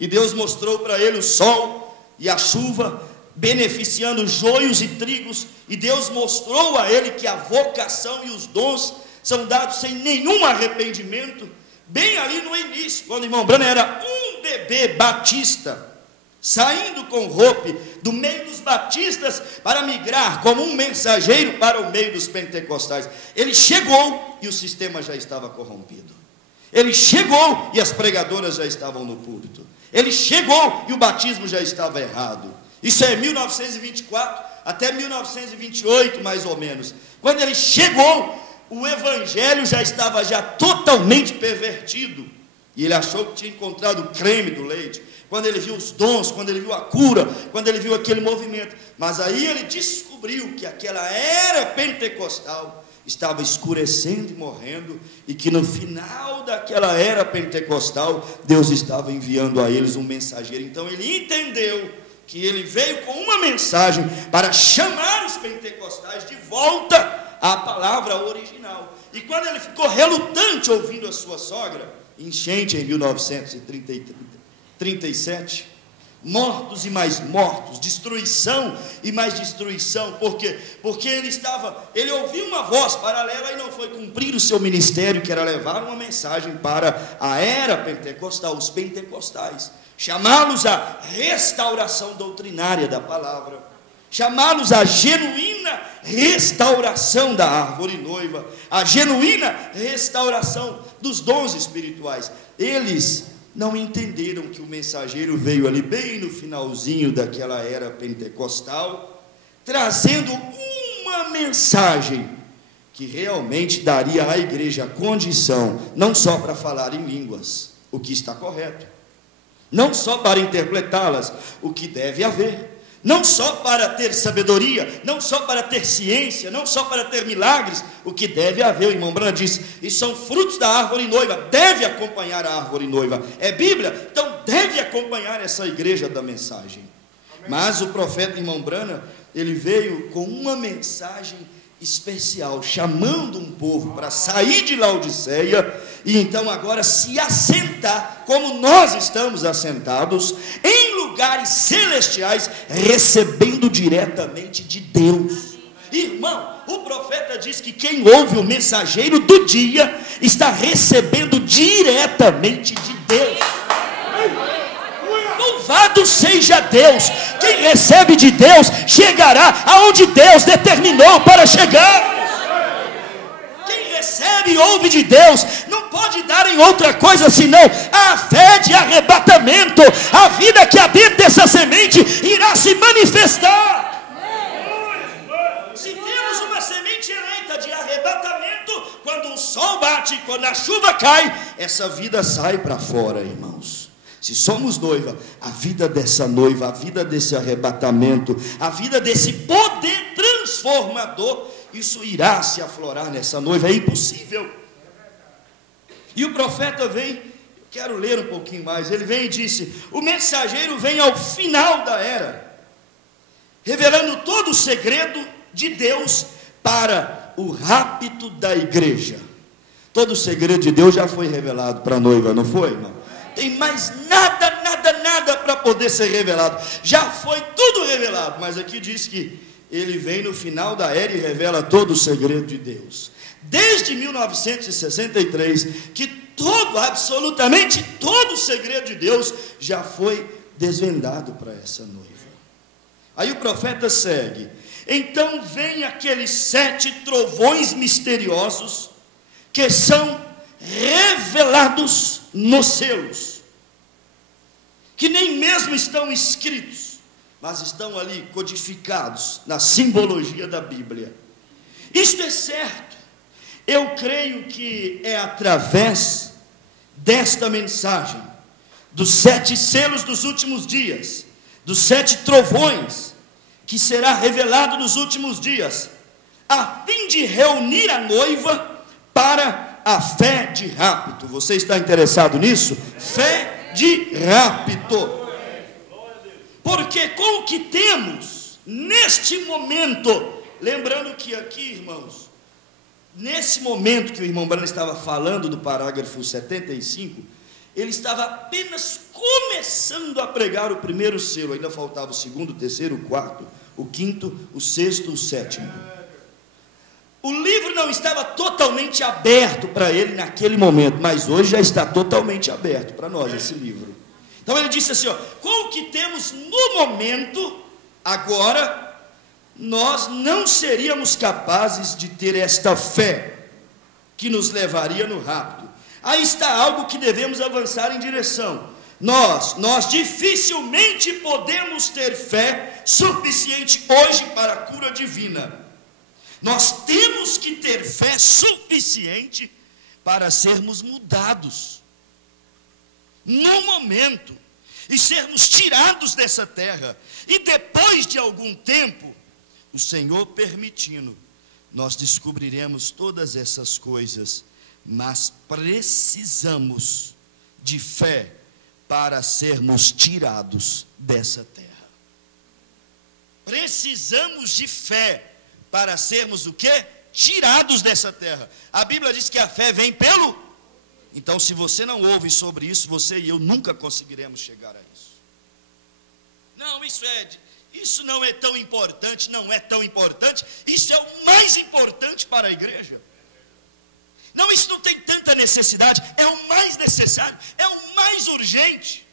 E Deus mostrou para ele o sol e a chuva, beneficiando joios e trigos, e Deus mostrou a ele que a vocação e os dons são dados sem nenhum arrependimento, bem ali no início, quando o irmão Branham era um bebê batista, saindo com roupa do meio dos batistas para migrar como um mensageiro para o meio dos pentecostais. Ele chegou e o sistema já estava corrompido. Ele chegou e as pregadoras já estavam no púlpito. Ele chegou e o batismo já estava errado. Isso é 1924 até 1928, mais ou menos. Quando ele chegou, o evangelho já estava totalmente pervertido. E ele achou que tinha encontrado o creme do leite. Quando ele viu os dons, quando ele viu a cura, quando ele viu aquele movimento. Mas aí ele descobriu que aquela era pentecostal estava escurecendo e morrendo, e que no final daquela era pentecostal, Deus estava enviando a eles um mensageiro. Então ele entendeu que ele veio com uma mensagem para chamar os pentecostais de volta à palavra original. E quando ele ficou relutante ouvindo a sua sogra, enchente em 1937, mortos e mais mortos, destruição e mais destruição. Por quê? Porque ele ouviu uma voz paralela e não foi cumprir o seu ministério, que era levar uma mensagem para a era pentecostal, os pentecostais, chamá-los à restauração doutrinária da palavra, chamá-los à genuína restauração da árvore noiva, a genuína restauração dos dons espirituais. Eles não entenderam que o mensageiro veio ali bem no finalzinho daquela era pentecostal, trazendo uma mensagem que realmente daria à igreja a condição, não só para falar em línguas, o que está correto, não só para interpretá-las, o que deve haver, não só para ter sabedoria, não só para ter ciência, não só para ter milagres, o que deve haver. O irmão Branham disse: e são frutos da árvore noiva, deve acompanhar a árvore noiva. É Bíblia, então deve acompanhar essa igreja da mensagem. Amém. Mas o profeta irmão Branham, ele veio com uma mensagem especial, chamando um povo para sair de Laodiceia e então agora se assentar, como nós estamos assentados, em lugares celestiais, recebendo diretamente de Deus. Irmão, o profeta diz que quem ouve o mensageiro do dia, está recebendo diretamente de Deus. Louvado seja Deus. Quem recebe de Deus, chegará aonde Deus determinou para chegar. Recebe e ouve de Deus, não pode dar em outra coisa senão a fé de arrebatamento. A vida que habita dessa semente irá se manifestar. Se temos uma semente eleita de arrebatamento, quando o sol bate, quando a chuva cai, essa vida sai para fora, irmãos. Se somos noiva, a vida dessa noiva, a vida desse arrebatamento, a vida desse poder transformador, isso irá se aflorar nessa noiva, é impossível. E o profeta vem, quero ler um pouquinho mais, ele vem e disse: o mensageiro vem ao final da era, revelando todo o segredo de Deus para o rapto da igreja. Todo o segredo de Deus já foi revelado para a noiva, não foi, irmão? Tem mais nada para poder ser revelado, já foi tudo revelado, mas aqui diz que ele vem no final da era e revela todo o segredo de Deus. Desde 1963, que absolutamente todo o segredo de Deus já foi desvendado para essa noiva. Aí o profeta segue: então vem aqueles 7 trovões misteriosos que são revelados nos selos, que nem mesmo estão escritos, mas estão ali codificados na simbologia da Bíblia. Isto é certo. Eu creio que é através desta mensagem, dos 7 selos dos últimos dias, dos 7 trovões, que será revelado nos últimos dias, a fim de reunir a noiva para a fé de rapto. Você está interessado nisso? Fé de rapto. Porque com o que temos neste momento, lembrando que aqui, irmãos, nesse momento que o irmão Branham estava falando do parágrafo 75, ele estava apenas começando a pregar o primeiro selo, ainda faltava o segundo, o terceiro, o quarto, o quinto, o sexto, o sétimo. O livro não estava totalmente aberto para ele naquele momento, mas hoje já está totalmente aberto para nós esse livro. Então ele disse assim, com o que temos no momento, agora, nós não seríamos capazes de ter esta fé que nos levaria no rapto. Aí está algo que devemos avançar em direção. Nós dificilmente podemos ter fé suficiente hoje para a cura divina. Nós temos que ter fé suficiente para sermos mudados no momento e sermos tirados dessa terra, e depois de algum tempo, o Senhor permitindo, nós descobriremos todas essas coisas, mas precisamos de fé para sermos tirados dessa terra. Precisamos de fé para sermos o quê? Tirados dessa terra. A Bíblia diz que a fé vem pelo... Então, se você não ouve sobre isso, você e eu nunca conseguiremos chegar a isso. Não, isso não é tão importante, não é tão importante. Isso é o mais importante para a igreja. Não, isso não tem tanta necessidade. É o mais necessário, é o mais urgente.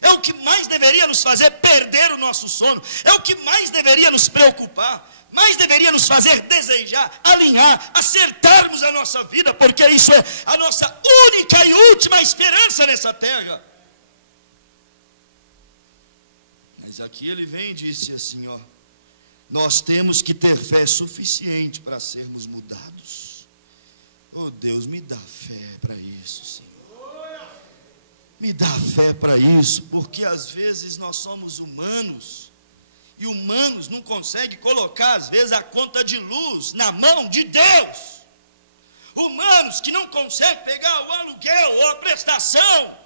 É o que mais deveria nos fazer perder o nosso sono. É o que mais deveria nos preocupar. Mais deveria nos fazer desejar, alinhar, acertarmos a nossa vida, porque isso é a nossa única e última esperança nessa terra. Mas aqui ele vem e disse assim, nós temos que ter fé suficiente para sermos mudados. Oh Deus, me dá fé para isso, Senhor. Me dá fé para isso, porque às vezes nós somos humanos, e humanos não conseguem colocar, às vezes, a conta de luz na mão de Deus. Humanos que não conseguem pegar o aluguel ou a prestação.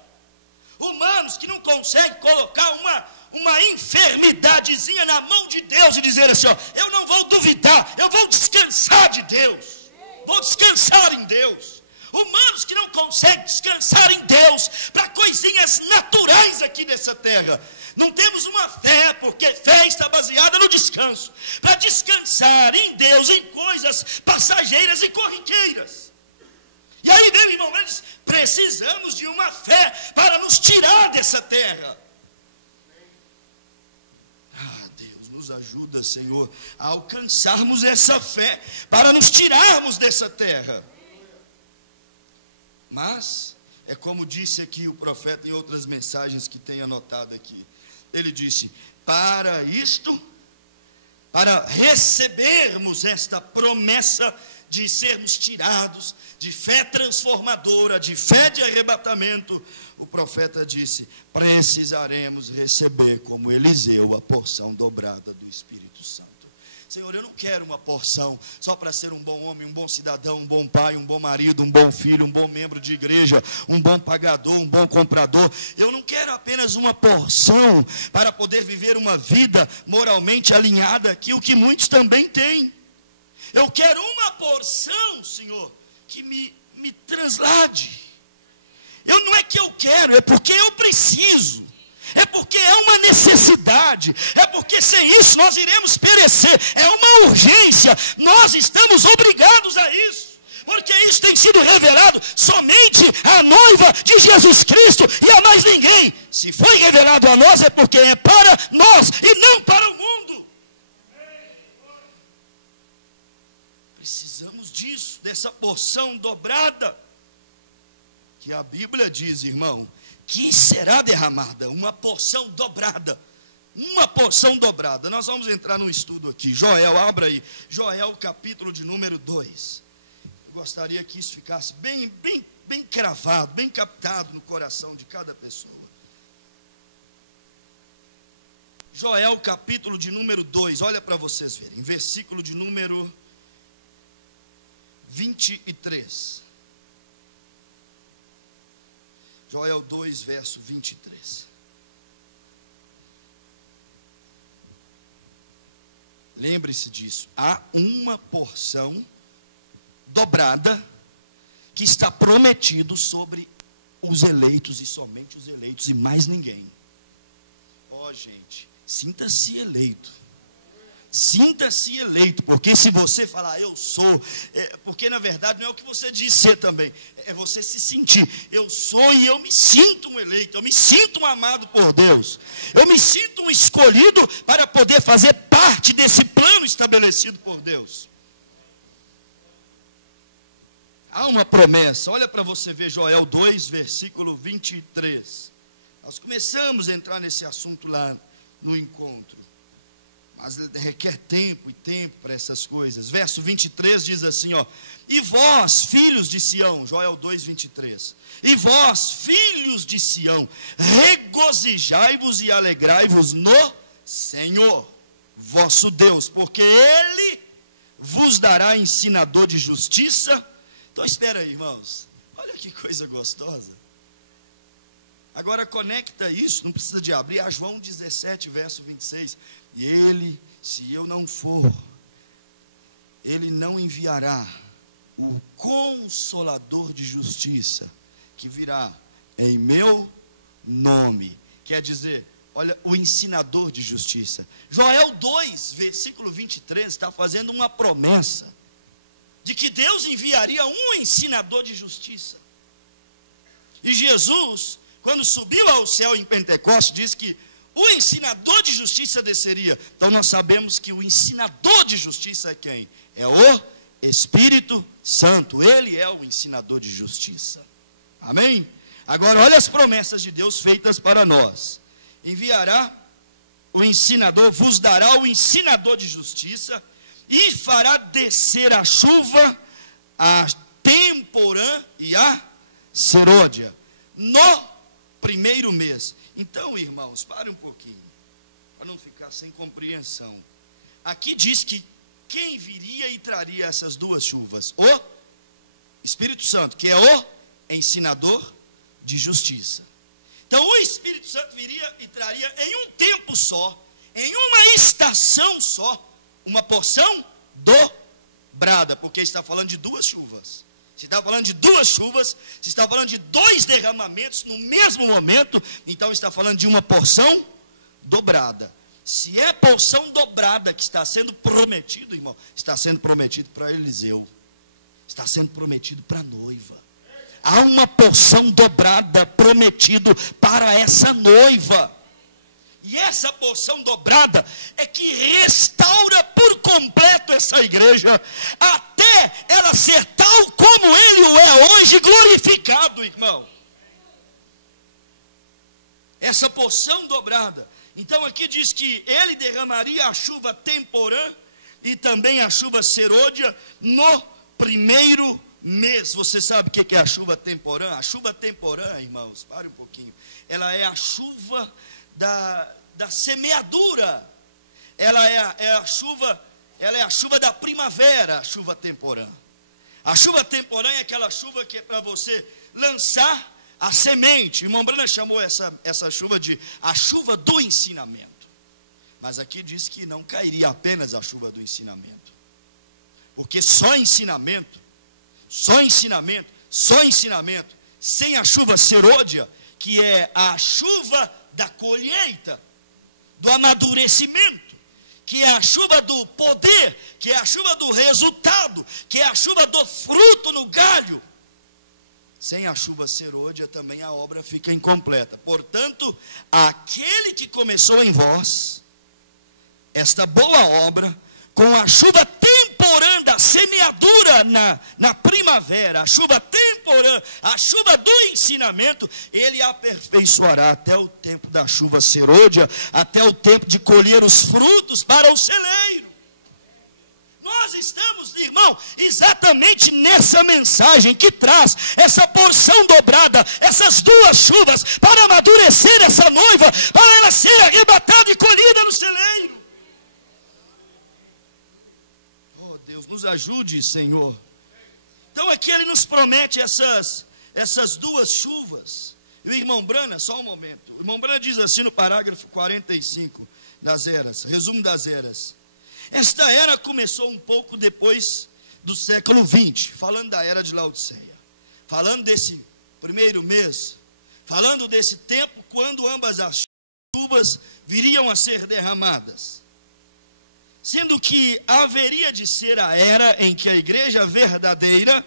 Humanos que não conseguem colocar uma enfermidadezinha na mão de Deus e dizer assim, eu não vou duvidar, eu vou descansar de Deus. Vou descansar em Deus. humanos que não conseguem descansar em Deus, para coisinhas naturais aqui nessa terra. Não temos uma fé, porque fé está baseada no descanso, para descansar em Deus, em coisas passageiras e corriqueiras. E aí, meu irmão, ele diz, precisamos de uma fé para nos tirar dessa terra. Deus, nos ajuda, Senhor, a alcançarmos essa fé, para nos tirarmos dessa terra. Mas, é como disse aqui o profeta em outras mensagens que tem anotado aqui. Ele disse, para isto, para recebermos esta promessa de sermos tirados, de fé transformadora, de fé de arrebatamento, o profeta disse, precisaremos receber como Eliseu a porção dobrada do Espírito Santo. Senhor, eu não quero uma porção só para ser um bom homem, um bom cidadão, um bom pai, um bom marido, um bom filho, um bom membro de igreja, um bom pagador, um bom comprador. Eu não quero apenas uma porção para poder viver uma vida moralmente alinhada, que o que muitos também têm. Eu quero uma porção, Senhor, que me translade. Não é que eu quero, é porque eu preciso. É porque é uma necessidade, é porque sem isso nós iremos perecer, é uma urgência, nós estamos obrigados a isso, porque isso tem sido revelado somente à noiva de Jesus Cristo e a mais ninguém. Se foi revelado a nós é porque é para nós e não para o mundo. Precisamos disso, dessa porção dobrada, que a Bíblia diz, irmão, que será derramada, uma porção dobrada. Uma porção dobrada. Nós vamos entrar num estudo aqui. Joel, abra aí. Joel, capítulo de número 2. Eu gostaria que isso ficasse bem cravado, bem captado no coração de cada pessoa. Joel, capítulo de número 2. Olha para vocês verem. Versículo de número 23. Joel 2, verso 23. Lembre-se disso. Há uma porção dobrada que está prometido sobre os eleitos e somente os eleitos e mais ninguém. Gente, sinta-se eleito. Sinta-se eleito, porque se você falar eu sou, porque na verdade não é o que você diz ser também, é você se sentir, eu sou e eu me sinto um eleito, eu me sinto um amado por Deus, eu me sinto um escolhido para poder fazer parte desse plano estabelecido por Deus. Há uma promessa, olha para você ver Joel 2, versículo 23, nós começamos a entrar nesse assunto lá no encontro, mas requer tempo e tempo para essas coisas. Verso 23 diz assim, ó: e vós, filhos de Sião, Joel 2, 23, e vós, filhos de Sião, regozijai-vos e alegrai-vos no Senhor, vosso Deus, porque Ele vos dará ensinador de justiça. Então espera aí, irmãos, olha que coisa gostosa. Agora conecta isso, não precisa de abrir, a João 17, verso 26. E Ele, se eu não for, Ele não enviará o Consolador de justiça, que virá em meu nome. Quer dizer, olha, o ensinador de justiça. Joel 2, versículo 23, está fazendo uma promessa de que Deus enviaria um ensinador de justiça. E Jesus, quando subiu ao céu em Pentecostes, diz que o ensinador de justiça desceria. Então nós sabemos que o ensinador de justiça é quem? É o Espírito Santo. Ele é o ensinador de justiça. Amém? Agora olha as promessas de Deus feitas para nós. Enviará o ensinador, vos dará o ensinador de justiça, e fará descer a chuva, a temporã e a serôdia no primeiro mês. Então, irmãos, pare um pouquinho, para não ficar sem compreensão. Aqui diz que quem viria e traria essas duas chuvas? O Espírito Santo, que é o ensinador de justiça. Então, o Espírito Santo viria e traria em um tempo só, em uma estação só, uma porção dobrada, porque está falando de duas chuvas. Se está falando de duas chuvas, se está falando de dois derramamentos no mesmo momento, então está falando de uma porção dobrada. Se é porção dobrada que está sendo prometido, irmão, está sendo prometido para Eliseu, está sendo prometido para a noiva. Há uma porção dobrada prometido para essa noiva. E essa porção dobrada é que restaura por completo essa igreja, até ela ser tal como ele o é hoje, glorificado, irmão. Essa porção dobrada. Então aqui diz que ele derramaria a chuva temporã e também a chuva serôdia no primeiro mês. Você sabe o que é a chuva temporã? A chuva temporã, irmãos, pare um pouquinho. Ela é a chuva da semeadura. Ela é a chuva da primavera, a chuva temporã. A chuva temporã é aquela chuva que é para você lançar a semente. O irmão Brana chamou essa chuva de a chuva do ensinamento. Mas aqui diz que não cairia apenas a chuva do ensinamento. Porque só ensinamento, sem a chuva serôdia, que é a chuva da colheita, do amadurecimento, que é a chuva do poder, que é a chuva do resultado, que é a chuva do fruto no galho. Sem a chuva serôdia também a obra fica incompleta. Portanto, aquele que começou em vós esta boa obra, com a chuva temporã da semeadura na primavera, a chuva temporã, a chuva do ensinamento, ele aperfeiçoará até o tempo da chuva serôdia, até o tempo de colher os frutos para o celeiro. Nós estamos, irmão, exatamente nessa mensagem que traz essa porção dobrada, essas duas chuvas, para amadurecer essa noiva, para ela ser arrebatada e colhida no celeiro. Nos ajude, Senhor. Então aqui ele nos promete essas duas chuvas. E o irmão Brana, só um momento. O irmão Brana diz assim no parágrafo 45 das eras, resumo das eras. Esta era começou um pouco depois do século 20, falando da era de Laodiceia, falando desse primeiro mês, falando desse tempo quando ambas as chuvas viriam a ser derramadas. Sendo que haveria de ser a era em que a igreja verdadeira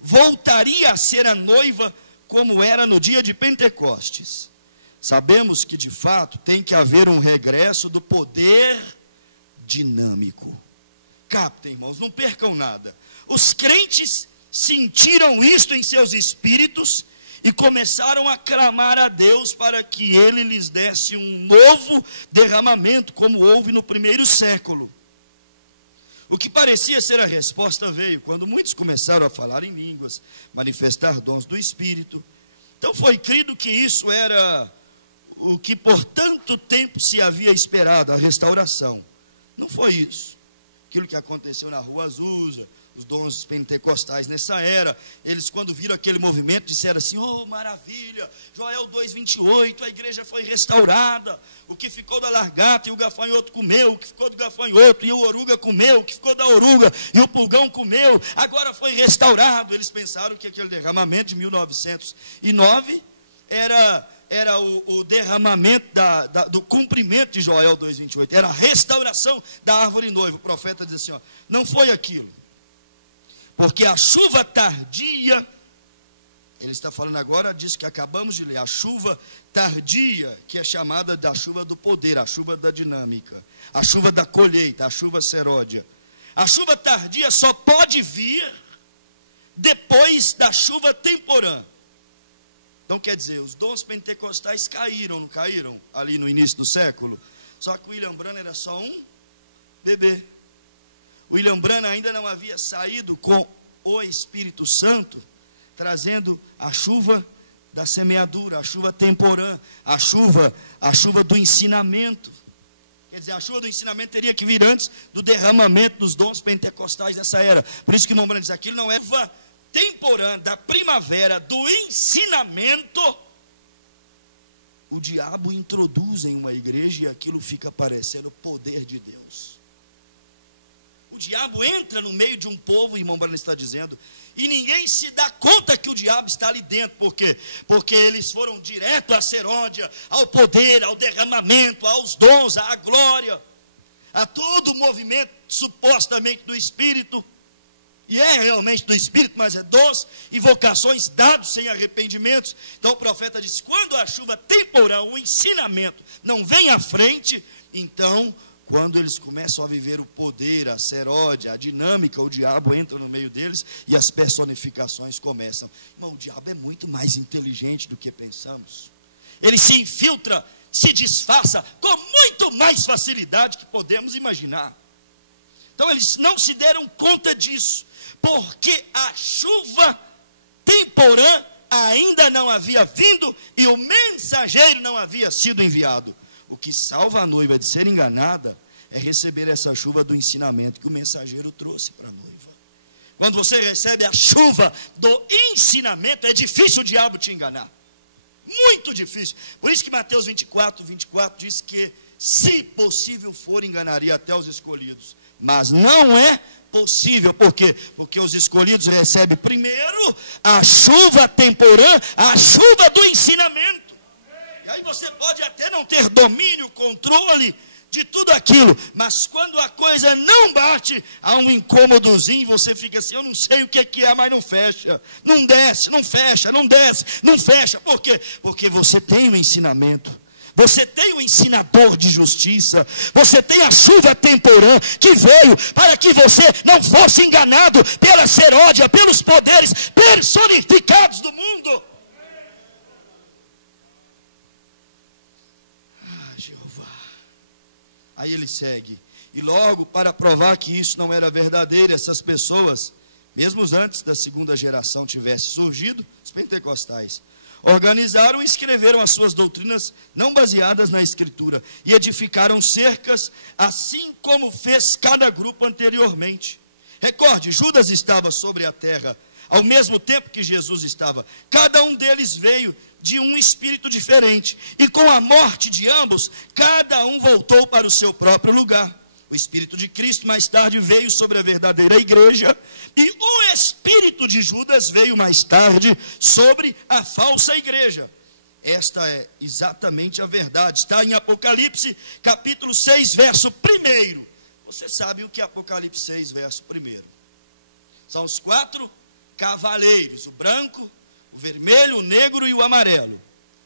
voltaria a ser a noiva como era no dia de Pentecostes. Sabemos que de fato tem que haver um regresso do poder dinâmico. Captem, irmãos, não percam nada. Os crentes sentiram isto em seus espíritos e começaram a clamar a Deus para que Ele lhes desse um novo derramamento, como houve no primeiro século. O que parecia ser a resposta veio quando muitos começaram a falar em línguas, manifestar dons do Espírito. Então foi crido que isso era o que por tanto tempo se havia esperado, a restauração. Não foi isso. Aquilo que aconteceu na Rua Azusa, os dons pentecostais nessa era, eles quando viram aquele movimento disseram assim: oh maravilha, Joel 2:28, a igreja foi restaurada, o que ficou da largata e o gafanhoto comeu, o que ficou do gafanhoto e o oruga comeu, o que ficou da oruga e o pulgão comeu, agora foi restaurado. Eles pensaram que aquele derramamento de 1909 era o derramamento do cumprimento de Joel 2:28, era a restauração da árvore noiva. O profeta diz assim: ó, não foi aquilo. Porque a chuva tardia, ele está falando agora disso que acabamos de ler, a chuva tardia, que é chamada da chuva do poder, a chuva da dinâmica, a chuva da colheita, a chuva seródia. A chuva tardia só pode vir depois da chuva temporã. Então quer dizer, os dons pentecostais caíram, não caíram? Ali no início do século. Só que o William Branham era só um bebê. William Branham ainda não havia saído com o Espírito Santo, trazendo a chuva da semeadura, a chuva temporã, a chuva do ensinamento. Quer dizer, a chuva do ensinamento teria que vir antes do derramamento dos dons pentecostais dessa era. Por isso que o irmão Branham diz, aquilo não é chuva temporã da primavera, do ensinamento. O diabo introduz em uma igreja e aquilo fica parecendo o poder de Deus. O diabo entra no meio de um povo, irmão Branham está dizendo, e ninguém se dá conta que o diabo está ali dentro. Por quê? Porque eles foram direto à serôdia, ao poder, ao derramamento, aos dons, à glória, a todo o movimento supostamente do Espírito. E é realmente do Espírito, mas é dons e vocações dados sem arrependimentos. Então o profeta disse, quando a chuva temporã, o ensinamento não vem à frente, então quando eles começam a viver o poder, a seródia, a dinâmica, o diabo entra no meio deles e as personificações começam. Irmão, o diabo é muito mais inteligente do que pensamos. Ele se infiltra, se disfarça com muito mais facilidade que podemos imaginar. Então eles não se deram conta disso, porque a chuva temporã ainda não havia vindo e o mensageiro não havia sido enviado. O que salva a noiva de ser enganada é receber essa chuva do ensinamento que o mensageiro trouxe para a noiva. Quando você recebe a chuva do ensinamento, é difícil o diabo te enganar. Muito difícil. Por isso que Mateus 24 diz que, se possível for, enganaria até os escolhidos. Mas não é possível. Por quê? Porque os escolhidos recebem primeiro a chuva temporã, a chuva do ensinamento. E aí você pode até não ter domínio, controle de tudo aquilo, mas quando a coisa não bate, há um incômodozinho, você fica assim, eu não sei o que é, mas não fecha, não desce, não fecha, não desce, não fecha. Por quê? Porque você tem o ensinamento, você tem o ensinador de justiça, você tem a chuva temporã que veio para que você não fosse enganado pela seródia, pelos poderes personificados do mundo. Aí ele segue, e logo para provar que isso não era verdadeiro, essas pessoas, mesmo antes da segunda geração tivesse surgido, os pentecostais, organizaram e escreveram as suas doutrinas não baseadas na Escritura, e edificaram cercas, assim como fez cada grupo anteriormente. Recorde, Judas estava sobre a terra, ao mesmo tempo que Jesus estava. Cada um deles veio de um espírito diferente, e com a morte de ambos, cada um voltou para o seu próprio lugar. O Espírito de Cristo mais tarde veio sobre a verdadeira igreja, e o Espírito de Judas veio mais tarde sobre a falsa igreja. Esta é exatamente a verdade, está em Apocalipse, capítulo 6, verso 1. Você sabe o que é Apocalipse 6, verso 1? São os 4 cavaleiros, o branco, o vermelho, o negro e o amarelo,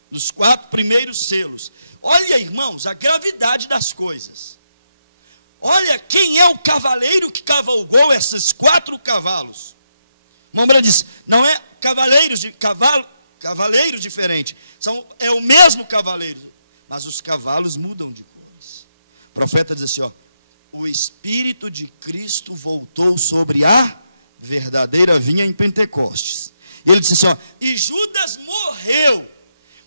nos 4 primeiros selos. Olha, irmãos, a gravidade das coisas. Olha quem é o cavaleiro que cavalgou esses 4 cavalos. Mambra diz, não é cavaleiros de cavaleiro diferente, é o mesmo cavaleiro, mas os cavalos mudam de cores. O profeta diz assim, ó, o Espírito de Cristo voltou sobre a verdadeira vinha em Pentecostes. E ele disse assim, ó, e Judas morreu,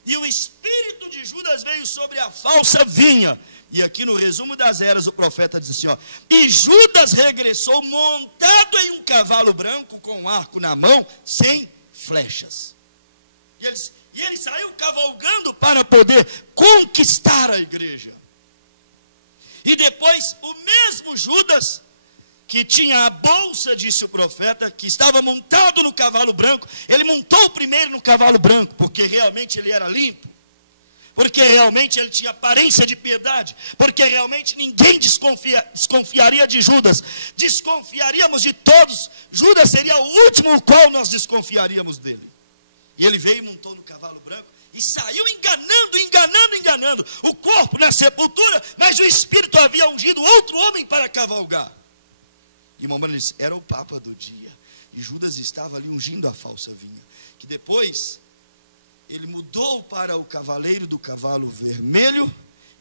e o Espírito de Judas veio sobre a falsa vinha. E aqui no resumo das eras o profeta diz assim, ó, e Judas regressou montado em um cavalo branco com um arco na mão, sem flechas. E ele saiu cavalgando para poder conquistar a igreja. E depois o mesmo Judas, que tinha a bolsa, disse o profeta, que estava montado no cavalo branco, ele montou primeiro no cavalo branco, porque realmente ele era limpo, porque realmente ele tinha aparência de piedade, porque realmente ninguém desconfiaria de Judas, desconfiaríamos de todos, Judas seria o último o qual nós desconfiaríamos dele. E ele veio e montou no cavalo branco, e saiu enganando o corpo na sepultura, mas o Espírito havia ungido outro homem para cavalgar. E irmão Branham disse, era o Papa do dia, e Judas estava ali ungindo a falsa vinha, que depois ele mudou para o cavaleiro do cavalo vermelho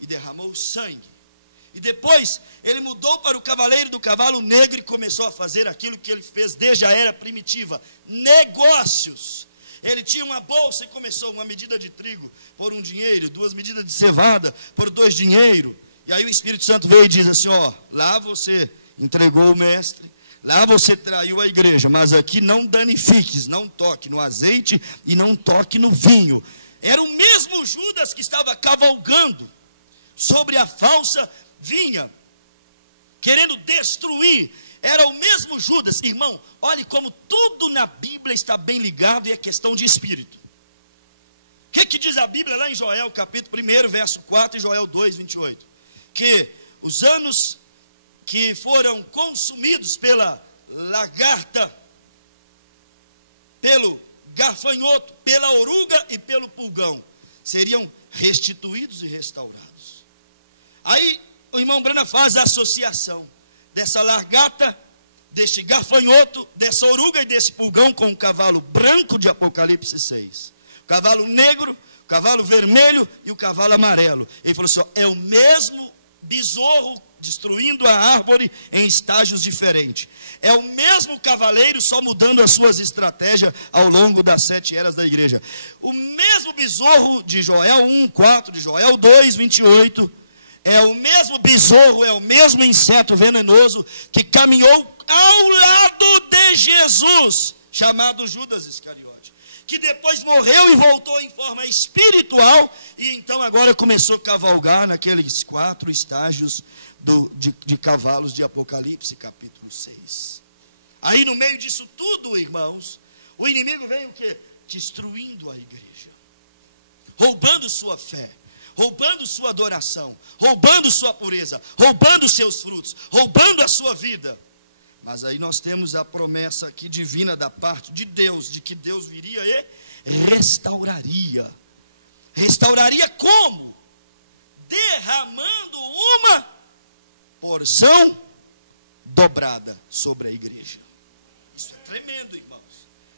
e derramou sangue. E depois ele mudou para o cavaleiro do cavalo negro e começou a fazer aquilo que ele fez desde a era primitiva, negócios. Ele tinha uma bolsa e começou uma medida de trigo por 1 dinheiro, 2 medidas de cevada por 2 dinheiros. E aí o Espírito Santo veio e diz assim, ó, lá você entregou o mestre, lá você traiu a igreja, mas aqui não danifiques, não toque no azeite e não toque no vinho. Era o mesmo Judas que estava cavalgando sobre a falsa vinha. querendo destruir. Era o mesmo Judas. Irmão, olhe como tudo na Bíblia está bem ligado e é questão de espírito. O que diz a Bíblia lá em Joel, capítulo 1, verso 4, e Joel 2, 28? Que os anos que foram consumidos pela lagarta, pelo gafanhoto, pela oruga e pelo pulgão, seriam restituídos e restaurados. Aí o irmão Brana faz a associação dessa lagarta, desse gafanhoto, dessa oruga e desse pulgão com o cavalo branco de Apocalipse 6. O cavalo negro, o cavalo vermelho e o cavalo amarelo. Ele falou assim, é o mesmo besouro destruindo a árvore em estágios diferentes. É o mesmo cavaleiro, só mudando as suas estratégias ao longo das 7 eras da igreja. O mesmo besouro de Joel 1:4, de Joel 2:28, é o mesmo besouro, é o mesmo inseto venenoso que caminhou ao lado de Jesus, chamado Judas Iscariote, que depois morreu e voltou em forma espiritual, e então agora começou a cavalgar naqueles 4 estágios de cavalos de Apocalipse, capítulo 6. Aí no meio disso tudo, irmãos, o inimigo veio o quê? Destruindo a igreja, roubando sua fé, roubando sua adoração, roubando sua pureza, roubando seus frutos, roubando a sua vida. Mas aí nós temos a promessa aqui divina da parte de Deus, de que Deus viria e restauraria. Restauraria como? Derramando uma porção dobrada sobre a igreja. Isso é tremendo, irmãos.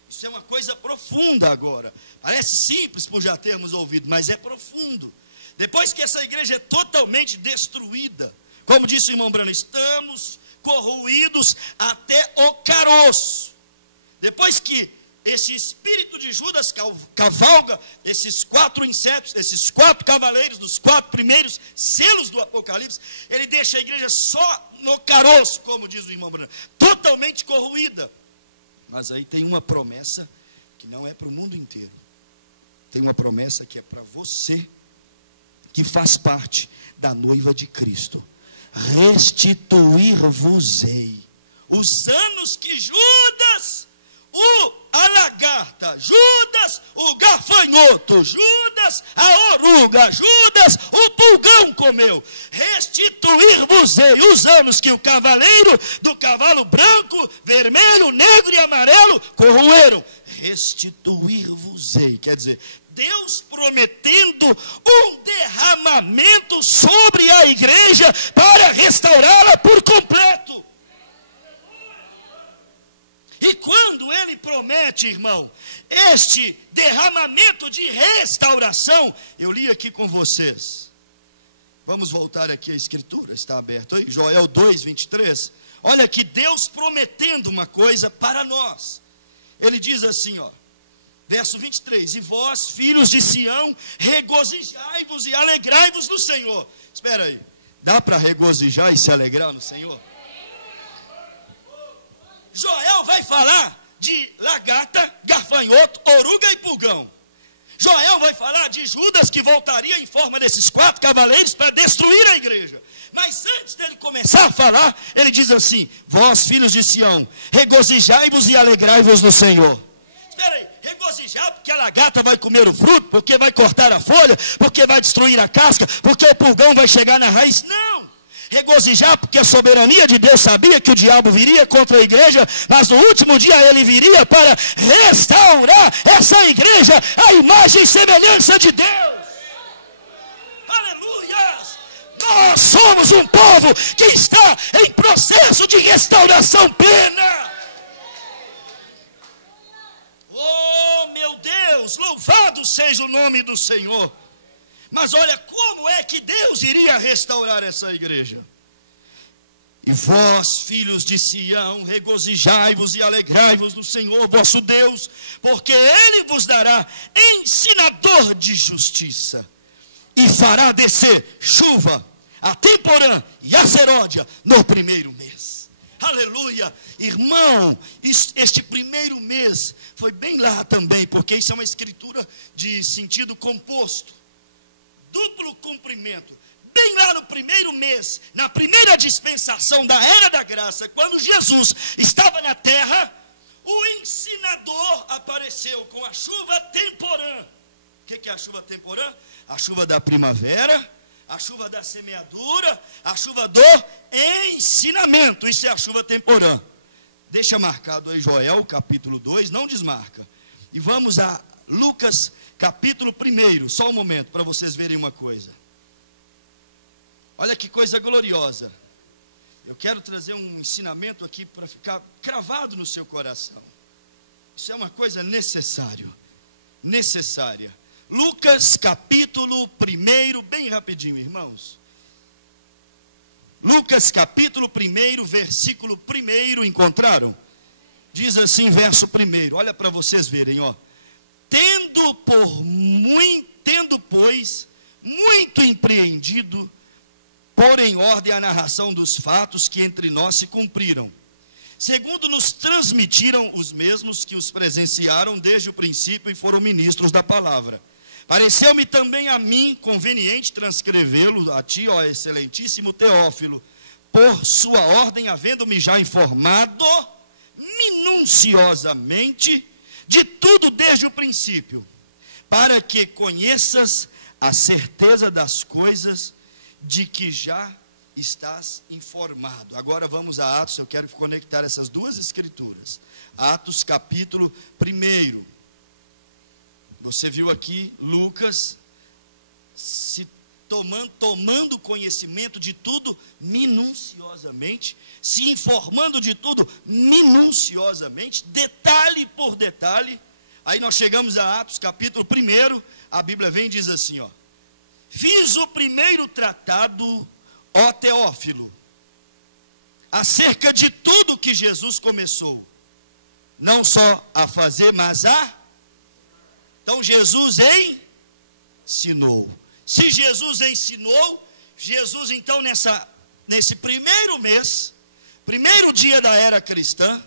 Isso é uma coisa profunda agora. Parece simples por já termos ouvido, mas é profundo. Depois que essa igreja é totalmente destruída, como disse o irmão Brano, estamos corroídos até o caroço. Depois que esse espírito de Judas cavalga esses 4 insetos, esses 4 cavaleiros dos 4 primeiros selos do Apocalipse, ele deixa a igreja só no caroço, como diz o irmão Brano, totalmente corroída. Mas aí tem uma promessa que não é para o mundo inteiro. Tem uma promessa que é para você, que faz parte da noiva de Cristo. Restituir-vos-ei os anos que Judas, a lagarta, Judas, o gafanhoto, Judas, a oruga, Judas, o pulgão comeu. Restituir-vos-ei os anos que o cavaleiro do cavalo branco, vermelho, negro e amarelo corroeram. Restituir-vos-ei, quer dizer, Deus prometendo um derramamento sobre a igreja para restaurá-la por completo. E quando ele promete, irmão, este derramamento de restauração, eu li aqui com vocês. Vamos voltar aqui à escritura, está aberto aí, Joel 2:23. Olha aqui, Deus prometendo uma coisa para nós. Ele diz assim, ó, verso 23, e vós, filhos de Sião, regozijai-vos e alegrai-vos no Senhor. Espera aí, dá para regozijar e se alegrar no Senhor? Joel vai falar de lagarta, gafanhoto, oruga e pulgão. Joel vai falar de Judas que voltaria em forma desses 4 cavaleiros para destruir a igreja. Mas antes dele começar a falar, ele diz assim, vós, filhos de Sião, regozijai-vos e alegrai-vos no Senhor. Espera aí, regozijar porque a lagarta vai comer o fruto, porque vai cortar a folha, porque vai destruir a casca, porque o pulgão vai chegar na raiz. Não! Regozijar porque a soberania de Deus sabia que o diabo viria contra a igreja, mas no último dia ele viria para restaurar essa igreja à imagem e semelhança de Deus. Aleluia! Nós somos um povo que está em processo de restauração plena. Oh, meu Deus, louvado seja o nome do Senhor. Mas olha, como é que Deus iria restaurar essa igreja? E vós, filhos de Sião, regozijai-vos e alegrai-vos no Senhor vosso Deus, porque Ele vos dará ensinador de justiça, e fará descer chuva, a temporã e a seródia no primeiro mês. Aleluia! Irmão, este primeiro mês foi bem lá também, porque isso é uma escritura de sentido composto. Duplo cumprimento, bem lá no primeiro mês, na primeira dispensação da era da graça, quando Jesus estava na terra, o ensinador apareceu com a chuva temporã. O que é a chuva temporã? A chuva da primavera, a chuva da semeadura, a chuva do ensinamento. Isso é a chuva temporã. Deixa marcado aí Joel, capítulo 2, não desmarca. E vamos a Lucas, capítulo 1. Só um momento, para vocês verem uma coisa. Olha que coisa gloriosa. Eu quero trazer um ensinamento aqui para ficar cravado no seu coração. Isso é uma coisa necessária. Lucas capítulo 1, bem rapidinho, irmãos. Lucas capítulo 1, versículo 1, encontraram? Diz assim, verso 1, olha para vocês verem, ó. Tendo, pois, muito empreendido, pôr em ordem a narração dos fatos que entre nós se cumpriram, segundo nos transmitiram os mesmos que os presenciaram desde o princípio e foram ministros da palavra. Pareceu-me também a mim conveniente transcrevê-lo a ti, ó excelentíssimo Teófilo, por sua ordem, havendo-me já informado minuciosamente de tudo desde o princípio, para que conheças a certeza das coisas de que já estás informado. Agora vamos a Atos, eu quero conectar essas duas escrituras. Atos capítulo 1. Você viu aqui Lucas se tomando conhecimento de tudo minuciosamente, se informando de tudo minuciosamente, detalhe por detalhe. Aí nós chegamos a Atos capítulo 1, a Bíblia vem e diz assim, ó: fiz o primeiro tratado, ó Teófilo, acerca de tudo que Jesus começou, não só a fazer, mas a... Então Jesus ensinou. Se Jesus ensinou, Jesus então nesse primeiro mês, primeiro dia da era cristã,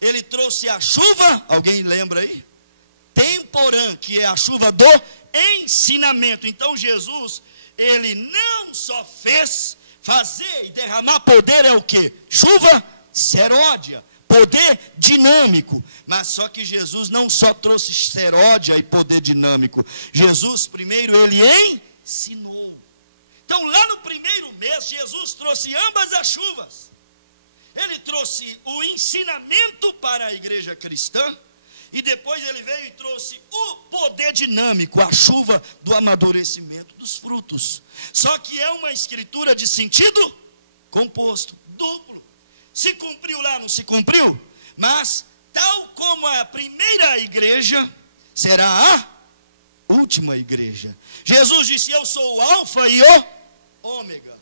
ele trouxe a chuva, alguém lembra aí? Temporã, que é a chuva do ensinamento. Então Jesus, ele não só fez fazer e derramar poder, é o que? Chuva seródia, poder dinâmico. Mas só que Jesus não só trouxe seródia e poder dinâmico, Jesus primeiro ele ensinou. Então lá no primeiro mês Jesus trouxe ambas as chuvas. Ele trouxe o ensinamento para a igreja cristã, e depois ele veio e trouxe o poder dinâmico, a chuva do amadurecimento dos frutos. Só que é uma escritura de sentido composto, duplo. Se cumpriu lá, não se cumpriu? Mas, tal como a primeira igreja, será a última igreja. Jesus disse, eu sou o alfa e o ômega.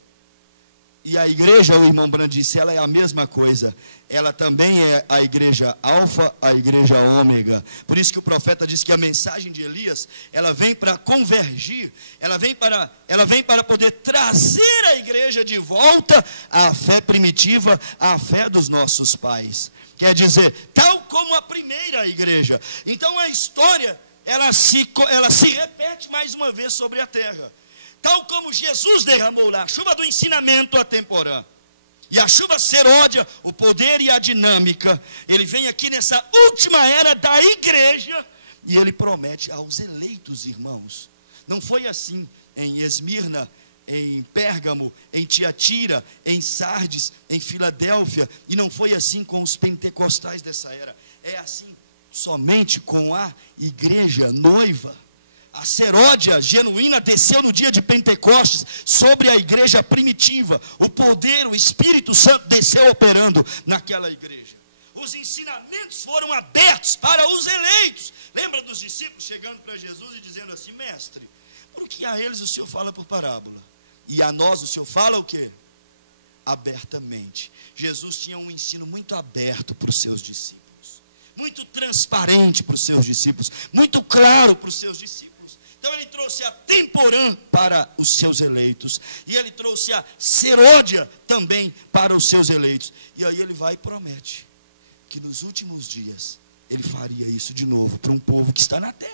E a igreja, o irmão Brand disse, ela é a mesma coisa. Ela também é a igreja alfa, a igreja ômega. Por isso que o profeta diz que a mensagem de Elias, ela vem para convergir, ela vem para poder trazer a igreja de volta à fé primitiva, à fé dos nossos pais. Quer dizer, tal como a primeira igreja. Então a história, ela se repete mais uma vez sobre a terra. Tal como Jesus derramou lá a chuva do ensinamento a temporã, e a chuva seródia, o poder e a dinâmica, ele vem aqui nessa última era da igreja, e ele promete aos eleitos, irmãos. Não foi assim em Esmirna, em Pérgamo, em Tiatira, em Sardes, em Filadélfia, e não foi assim com os pentecostais dessa era. É assim somente com a igreja noiva. A seródia genuína desceu no dia de Pentecostes sobre a igreja primitiva. O poder, o Espírito Santo desceu operando naquela igreja. Os ensinamentos foram abertos para os eleitos. Lembra dos discípulos chegando para Jesus e dizendo assim, mestre, por que a eles o Senhor fala por parábola? E a nós o Senhor fala o quê? Abertamente. Jesus tinha um ensino muito aberto para os seus discípulos. Muito transparente para os seus discípulos. Muito claro para os seus discípulos. Então ele trouxe a temporã para os seus eleitos, e ele trouxe a seródia também para os seus eleitos. E aí ele vai e promete que nos últimos dias ele faria isso de novo para um povo que está na terra.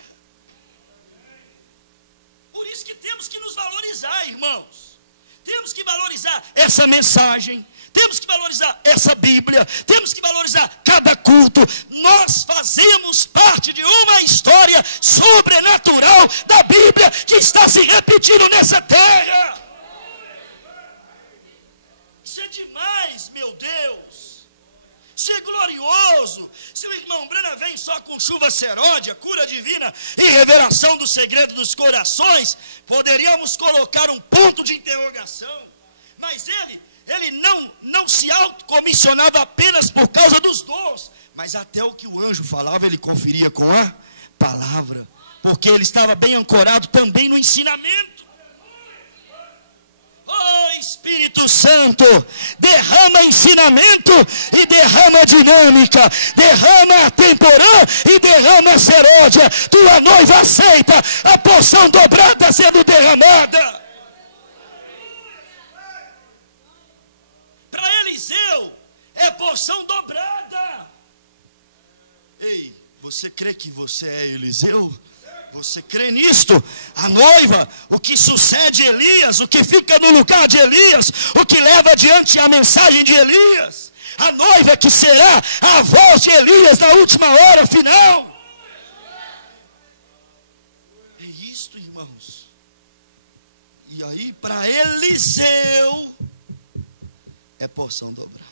Por isso que temos que nos valorizar, irmãos. temos que valorizar essa mensagem, temos que valorizar essa Bíblia, temos que valorizar cada culto. Nós fazemos parte de uma história sobrenatural da Bíblia que está se repetindo nessa terra. Isso é demais, meu Deus. Isso é glorioso. Se o irmão Brana vem só com chuva seródia, cura divina e revelação do segredo dos corações, poderíamos colocar um ponto de interrogação. Mas ele não se autocomissionava apenas por causa dos dons, mas até o que o anjo falava ele conferia com a palavra, porque ele estava bem ancorado também no ensinamento. Oh Espírito Santo, derrama ensinamento e derrama dinâmica, derrama a temporã e derrama a seródia. Tua noiva aceita a porção dobrada sendo derramada. Para Eliseu é porção dobrada. Ei, você crê que você é Eliseu? Você crê nisto? A noiva, o que sucede Elias, o que fica no lugar de Elias, o que leva adiante a mensagem de Elias. A noiva que será a voz de Elias na última hora final. É isto, irmãos. E aí, para Eliseu, é porção dobrada.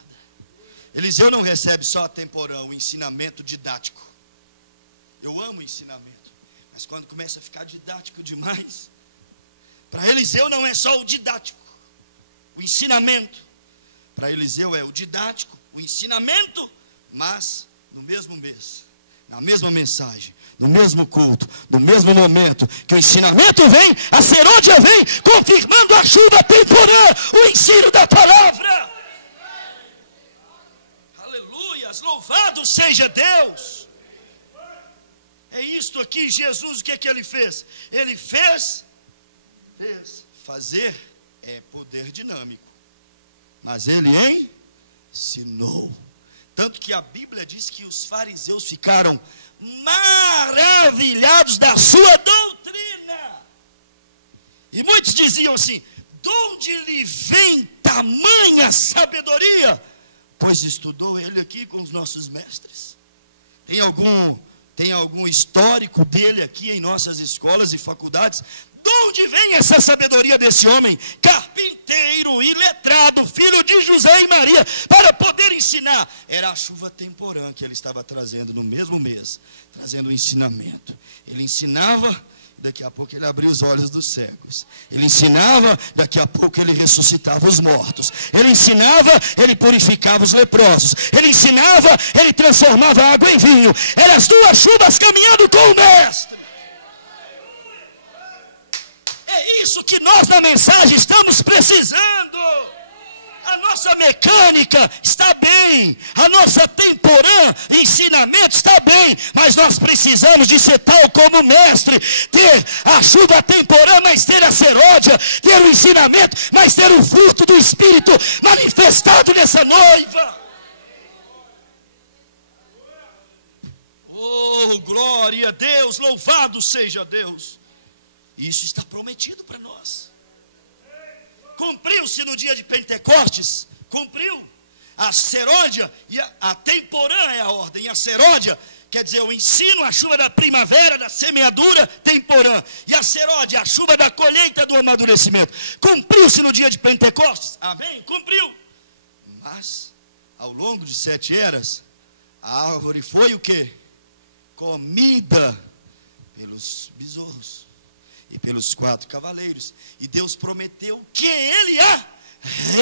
Eliseu não recebe só a temporã, o ensinamento didático. Eu amo ensinamento. Mas quando começa a ficar didático demais, para Eliseu não é só o didático, o ensinamento. Para Eliseu é o didático, o ensinamento, mas no mesmo mês, na mesma mensagem, no mesmo culto, no mesmo momento que o ensinamento vem, a seródia vem, confirmando a chuva temporã, o ensino da palavra. Aleluias, louvado seja Deus. É isto aqui, Jesus, o que é que ele fez? Ele fez. Fazer é poder dinâmico. Mas ele ensinou. Tanto que a Bíblia diz que os fariseus ficaram maravilhados da sua doutrina. E muitos diziam assim: de onde lhe vem tamanha sabedoria? Pois estudou ele aqui com os nossos mestres. Tem algum histórico dele aqui em nossas escolas e faculdades? De onde vem essa sabedoria desse homem? Carpinteiro, iletrado, filho de José e Maria, para poder ensinar. Era a chuva temporã que ele estava trazendo no mesmo mês, trazendo o ensinamento. Ele ensinava, daqui a pouco ele abria os olhos dos cegos. Ele ensinava, daqui a pouco ele ressuscitava os mortos. Ele ensinava, ele purificava os leprosos. Ele ensinava, ele transformava a água em vinho. Eram as duas chuvas caminhando com o mestre. É isso que nós na mensagem estamos precisando. A nossa mecânica está bem, a nossa temporã, ensinamento está bem, mas nós precisamos de ser tal como o mestre, ter a chuva temporã, mas ter a seródia, ter o ensinamento, mas ter o fruto do Espírito manifestado nessa noiva. Oh, glória a Deus, louvado seja Deus. Isso está prometido para nós. Cumpriu-se no dia de Pentecostes, cumpriu. A seródia e a temporã é a ordem. A seródia quer dizer o ensino, a chuva da primavera, da semeadura, temporã. E a seródia, a chuva da colheita, do amadurecimento. Cumpriu-se no dia de Pentecostes? Amém? Cumpriu. Mas, ao longo de 7 eras, a árvore foi o quê? Comida pelos besouros e pelos 4 cavaleiros. E Deus prometeu que ele a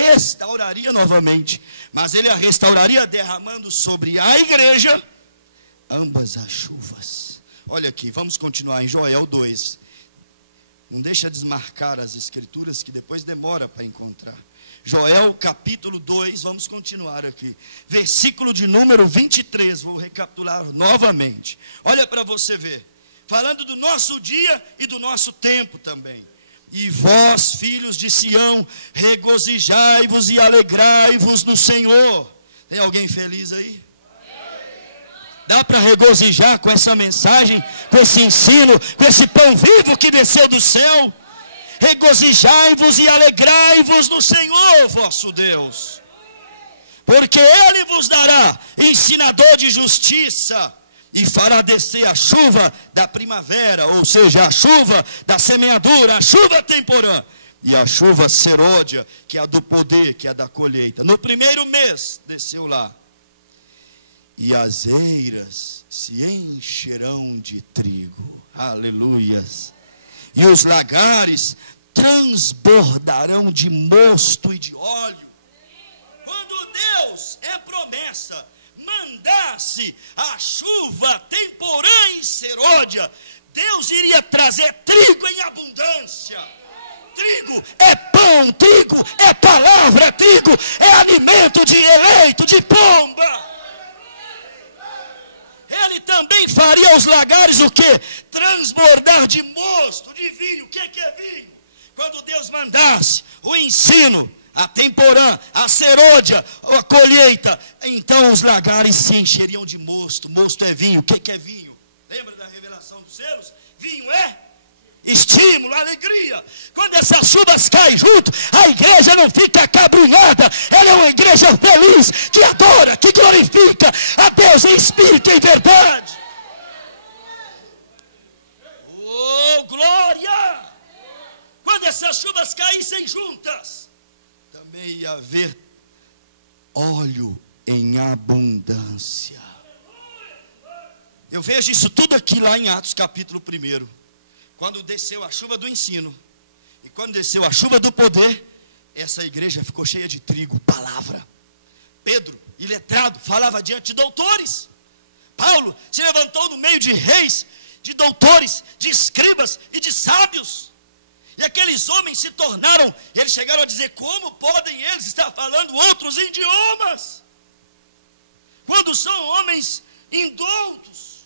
restauraria novamente. Mas ele a restauraria derramando sobre a igreja ambas as chuvas. Olha aqui, vamos continuar em Joel 2. Não deixa desmarcar as escrituras que depois demora para encontrar. Joel capítulo 2, vamos continuar aqui. Versículo de número 23, vou recapitular novamente. Olha para você ver. Falando do nosso dia e do nosso tempo também. E vós, filhos de Sião, regozijai-vos e alegrai-vos no Senhor. Tem alguém feliz aí? Dá para regozijar com essa mensagem, com esse ensino, com esse pão vivo que desceu do céu? regozijai-vos e alegrai-vos no Senhor vosso Deus, porque Ele vos dará ensinador de justiça, e fará descer a chuva da primavera, ou seja, a chuva da semeadura, a chuva temporã, e a chuva serôdia, que é a do poder, que é a da colheita. No primeiro mês, desceu lá. E as eiras se encherão de trigo. Aleluias. E os lagares transbordarão de mosto e de óleo. Quando Deus é promessa, mandasse a chuva temporã e serôdia, Deus iria trazer trigo em abundância. Trigo é pão, trigo é palavra, trigo é alimento de eleito, de pomba. Ele também faria os lagares o quê? Transbordar de mosto, de vinho. O que é vinho? Quando Deus mandasse o ensino, a temporã, a serôdia, a colheita, então os lagares se encheriam de mosto. Mosto é vinho. O que é vinho? Lembra da revelação dos selos? Vinho é estímulo, alegria. Quando essas chuvas caem junto, a igreja não fica acabrunhada. Ela é uma igreja feliz, que adora, que glorifica a Deus em espírito e em verdade. Oh, glória! Quando essas chuvas caíssem juntas, também ia haver óleo em abundância. Eu vejo isso tudo aqui lá em Atos capítulo 1. Quando desceu a chuva do ensino, e quando desceu a chuva do poder, essa igreja ficou cheia de trigo, palavra. Pedro, iletrado, falava diante de doutores. Paulo se levantou no meio de reis, de doutores, de escribas e de sábios. E aqueles homens se tornaram, eles chegaram a dizer: como podem eles estar falando outros idiomas? Quando são homens indoutos,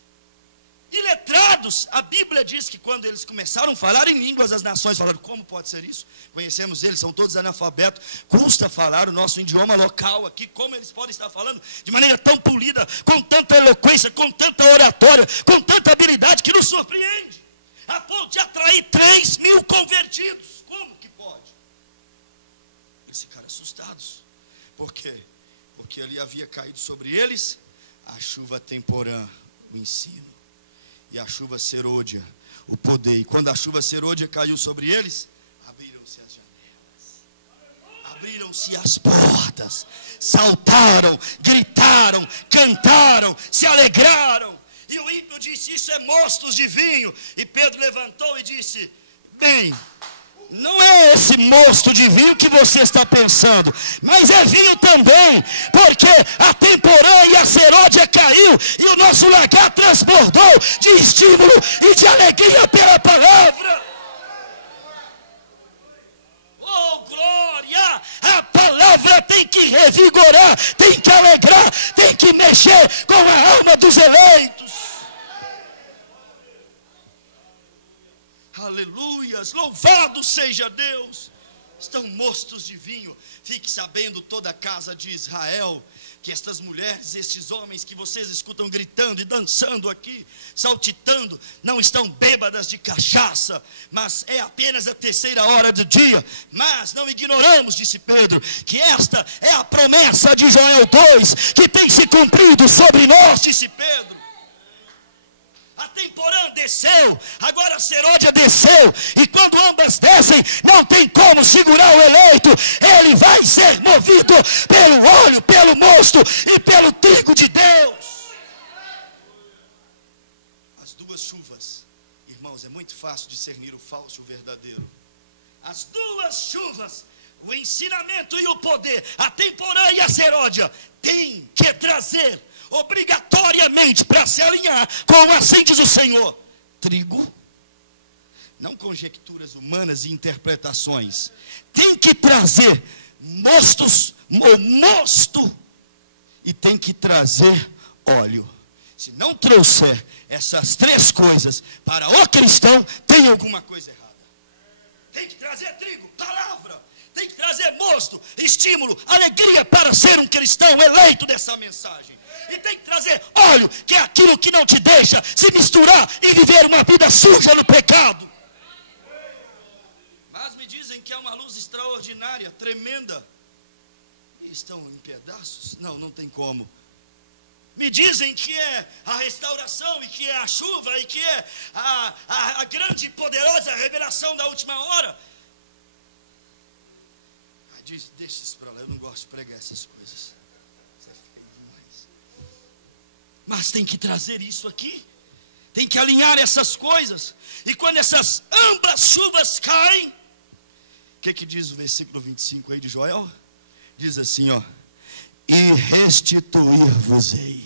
iletrados. A Bíblia diz que quando eles começaram a falar em línguas, as nações falaram: como pode ser isso? Conhecemos eles, são todos analfabetos, custa falar o nosso idioma local aqui, como eles podem estar falando de maneira tão polida, com tanta eloquência, com tanta oratória, com tanta habilidade, que nos surpreende, a ponto de atrair 3.000 convertidos. Como que pode? Eles ficaram assustados. Por quê? Porque ali havia caído sobre eles a chuva temporã, o ensino, e a chuva serôdia, o poder. E quando a chuva serôdia caiu sobre eles, abriram-se as janelas, abriram-se as portas, saltaram, gritaram, cantaram, se alegraram. E o ímpio disse: isso é mostos de vinho. E Pedro levantou e disse: bem, não é esse mosto de vinho que você está pensando, mas é vinho também, porque a temporã e a serôdia caiu, e o nosso lagar transbordou de estímulo e de alegria pela palavra. Oh, glória! A palavra tem que revigorar, tem que alegrar, tem que mexer com a alma dos eleitos. Aleluias, louvado seja Deus. Estão mostos de vinho. Fique sabendo, toda a casa de Israel, que estas mulheres, estes homens que vocês escutam gritando e dançando aqui, saltitando, não estão bêbadas de cachaça, mas é apenas a 3ª hora do dia. Mas não ignoramos, disse Pedro, que esta é a promessa de Joel 2, que tem se cumprido sobre nós, disse Pedro. A temporã desceu, agora a serôdia desceu, e quando ambas descem, não tem como segurar o eleito. Ele vai ser movido pelo óleo, pelo mosto e pelo trigo de Deus. As duas chuvas, irmãos, é muito fácil discernir o falso e o verdadeiro. As duas chuvas, o ensinamento e o poder, a temporã e a serôdia, tem que trazer obrigatoriamente, para se alinhar com assim diz o Senhor, trigo, não conjecturas humanas e interpretações. Tem que trazer mostos, ou mosto, e tem que trazer óleo. Se não trouxer essas 3 coisas para o cristão, tem alguma coisa errada. Tem que trazer trigo, palavra, tem que trazer mosto, estímulo, alegria para ser um cristão eleito dessa mensagem. E tem que trazer óleo, que é aquilo que não te deixa se misturar e viver uma vida suja no pecado. Mas extraordinária, tremenda, e estão em pedaços? Não, não tem como. Me dizem que é a restauração, e que é a chuva, e que é a grande e poderosa revelação da última hora. Deixa isso para lá, eu não gosto de pregar essas coisas. Mas tem que trazer isso aqui, tem que alinhar essas coisas. E quando essas ambas chuvas caem, o que diz o versículo 25 aí de Joel? Diz assim, ó: e restituir-vos-ei.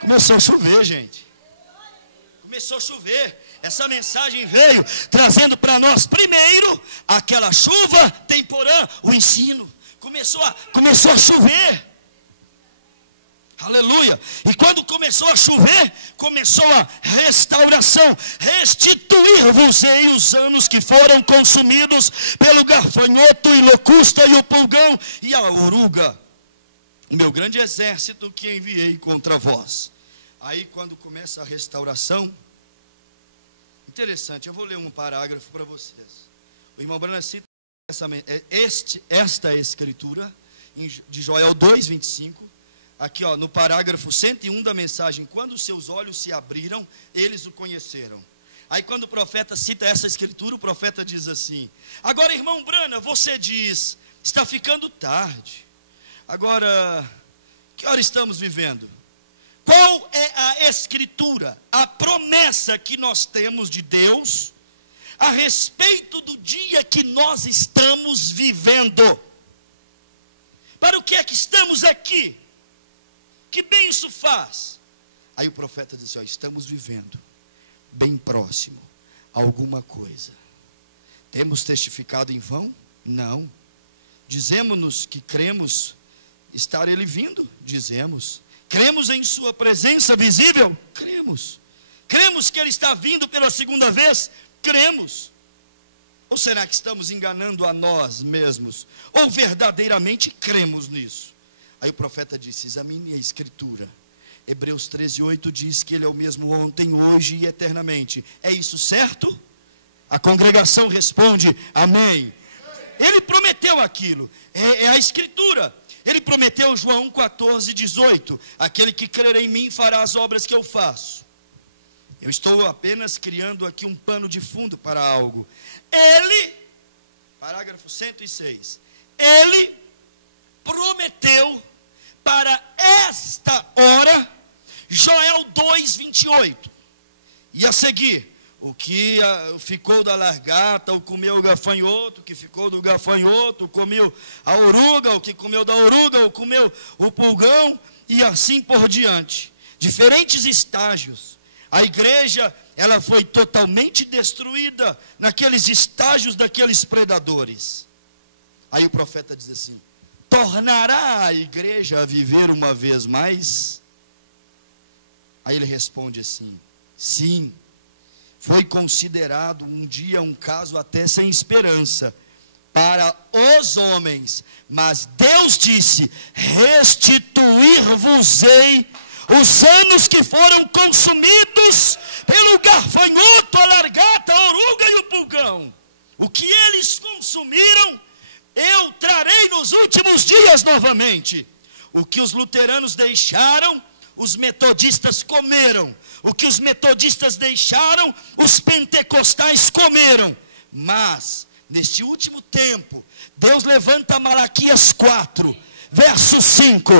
Começou a chover, gente. Começou a chover. Essa mensagem veio trazendo para nós, primeiro, aquela chuva temporã, o ensino. Começou a chover. Aleluia. E quando começou a chover, começou a restauração. Restituir-vos-ei os anos que foram consumidos pelo gafanhoto e locusta e o pulgão e a oruga, o meu grande exército que enviei contra vós. Aí quando começa a restauração, interessante, eu vou ler um parágrafo para vocês. O irmão Branham cita esta escritura de Joel 2:25, aqui ó, no parágrafo 101 da mensagem: quando os seus olhos se abriram, eles o conheceram. Aí quando o profeta cita essa escritura, o profeta diz assim: agora, irmão Branham, você diz, está ficando tarde. Agora, que hora estamos vivendo? Qual é a escritura, a promessa que nós temos de Deus a respeito do dia que nós estamos vivendo? Para o que é que estamos aqui? Que bem isso faz? Aí o profeta diz, ó, estamos vivendo bem próximo a alguma coisa. Temos testificado em vão? Não. Dizemos-nos que cremos estar ele vindo? Dizemos. Cremos em sua presença visível? Cremos. Cremos que ele está vindo pela segunda vez? Cremos. Ou será que estamos enganando a nós mesmos? Ou verdadeiramente cremos nisso? Aí o profeta disse, examine a escritura. Hebreus 13:8 diz que ele é o mesmo ontem, hoje e eternamente. É isso certo? A congregação responde, amém. Ele prometeu aquilo, é a escritura. Ele prometeu, João 14:18, aquele que crer em mim fará as obras que eu faço. Eu estou apenas criando aqui um pano de fundo para algo. Ele, parágrafo 106, ele prometeu para esta hora, Joel 2:28, e a seguir, o que ficou da largata, o comeu o gafanhoto, o que ficou do gafanhoto, comeu a oruga, o que comeu da oruga, o comeu o pulgão, e assim por diante. Diferentes estágios. A igreja, ela foi totalmente destruída naqueles estágios daqueles predadores. Aí o profeta diz assim, tornará a igreja a viver uma vez mais? Aí ele responde assim, sim. Foi considerado um dia um caso até sem esperança para os homens, mas Deus disse, restituir-vos-ei os anos que foram consumidos pelo gafanhoto, a largata, a oruga e o pulgão. O que eles consumiram, eu trarei nos últimos dias novamente. O que os luteranos deixaram, os metodistas comeram. O que os metodistas deixaram, os pentecostais comeram. Mas, neste último tempo, Deus levanta Malaquias 4, verso 5.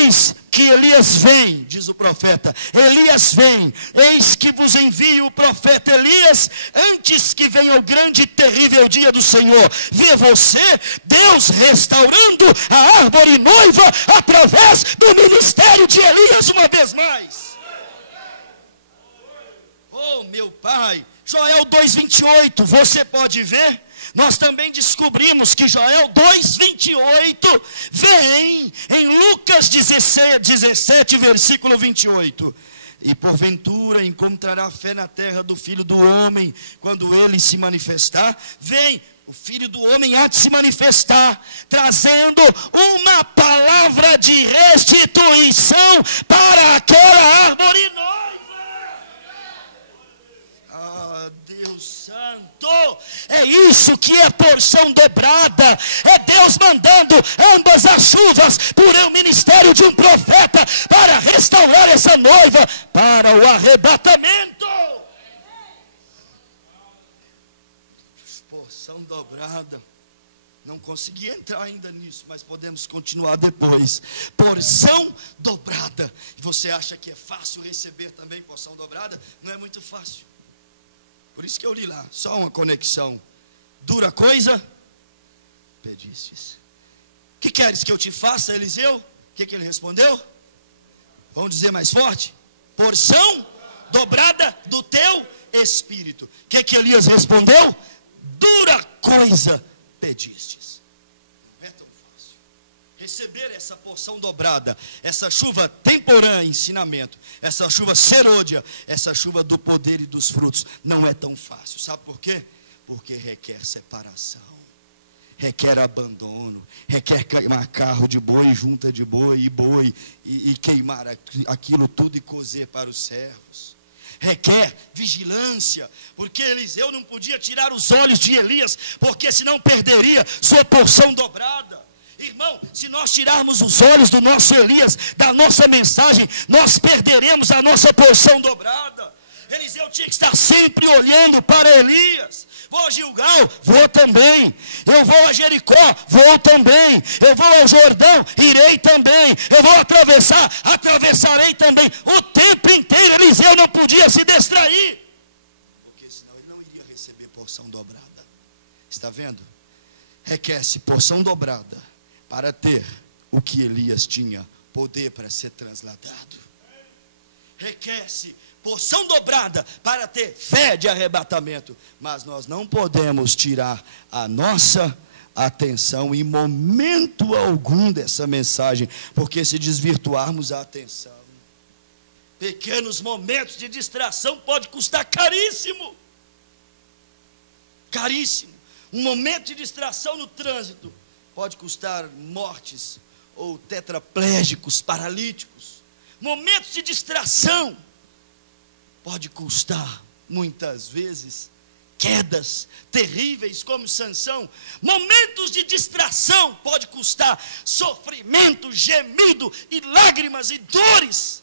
Eis que Elias vem, diz o profeta. Elias vem, eis que vos envio o profeta Elias, antes que venha o grande e terrível dia do Senhor. Vê você, Deus restaurando a árvore noiva, através do ministério de Elias uma vez mais. Oh, meu Pai, Joel 2:28, você pode ver? Nós também descobrimos que Joel 2:28 vem em Lucas 17, versículo 28. E porventura encontrará fé na terra do Filho do Homem, quando ele se manifestar. Vem, o Filho do Homem há de se manifestar, trazendo uma palavra de restituição para aquela árvore nova. É isso que é porção dobrada. É Deus mandando ambas as chuvas por um ministério de um profeta para restaurar essa noiva para o arrebatamento. Porção dobrada. Não consegui entrar ainda nisso, mas podemos continuar depois. Porção dobrada. E você acha que é fácil receber também porção dobrada? Não é muito fácil. Por isso que eu li lá, só uma conexão. Dura coisa, pedistes. Que queres que eu te faça, Eliseu? O que ele respondeu? Vamos dizer mais forte? Porção dobrada do teu espírito. O que Elias respondeu? Dura coisa pedistes. Não é tão fácil receber essa porção dobrada, essa chuva temporã, ensinamento, essa chuva serôdia, essa chuva do poder e dos frutos. Não é tão fácil. Sabe por quê? Porque requer separação, requer abandono, requer queimar carro de boi, junta de boi e queimar aquilo tudo e cozer para os servos. Requer vigilância, porque Eliseu não podia tirar os olhos de Elias, porque senão perderia sua porção dobrada. Irmão, se nós tirarmos os olhos do nosso Elias, da nossa mensagem, nós perderemos a nossa porção dobrada. Eliseu tinha que estar sempre olhando para Elias. Vou a Gilgal, vou também. Eu vou a Jericó, vou também. Eu vou ao Jordão, irei também. Eu vou atravessar, atravessarei também. O tempo inteiro Eliseu não podia se distrair, porque senão ele não iria receber porção dobrada. Está vendo? Requer-se porção dobrada para ter o que Elias tinha, poder para ser transladado. Requer-se porção dobrada para ter fé de arrebatamento. Mas nós não podemos tirar a nossa atenção em momento algum dessa mensagem, porque se desvirtuarmos a atenção, pequenos momentos de distração pode custar caríssimo. Caríssimo. Um momento de distração no trânsito pode custar mortes ou tetraplégicos, paralíticos. Momentos de distração pode custar, muitas vezes, quedas terríveis como Sansão. Momentos de distração pode custar sofrimento, gemido e lágrimas e dores.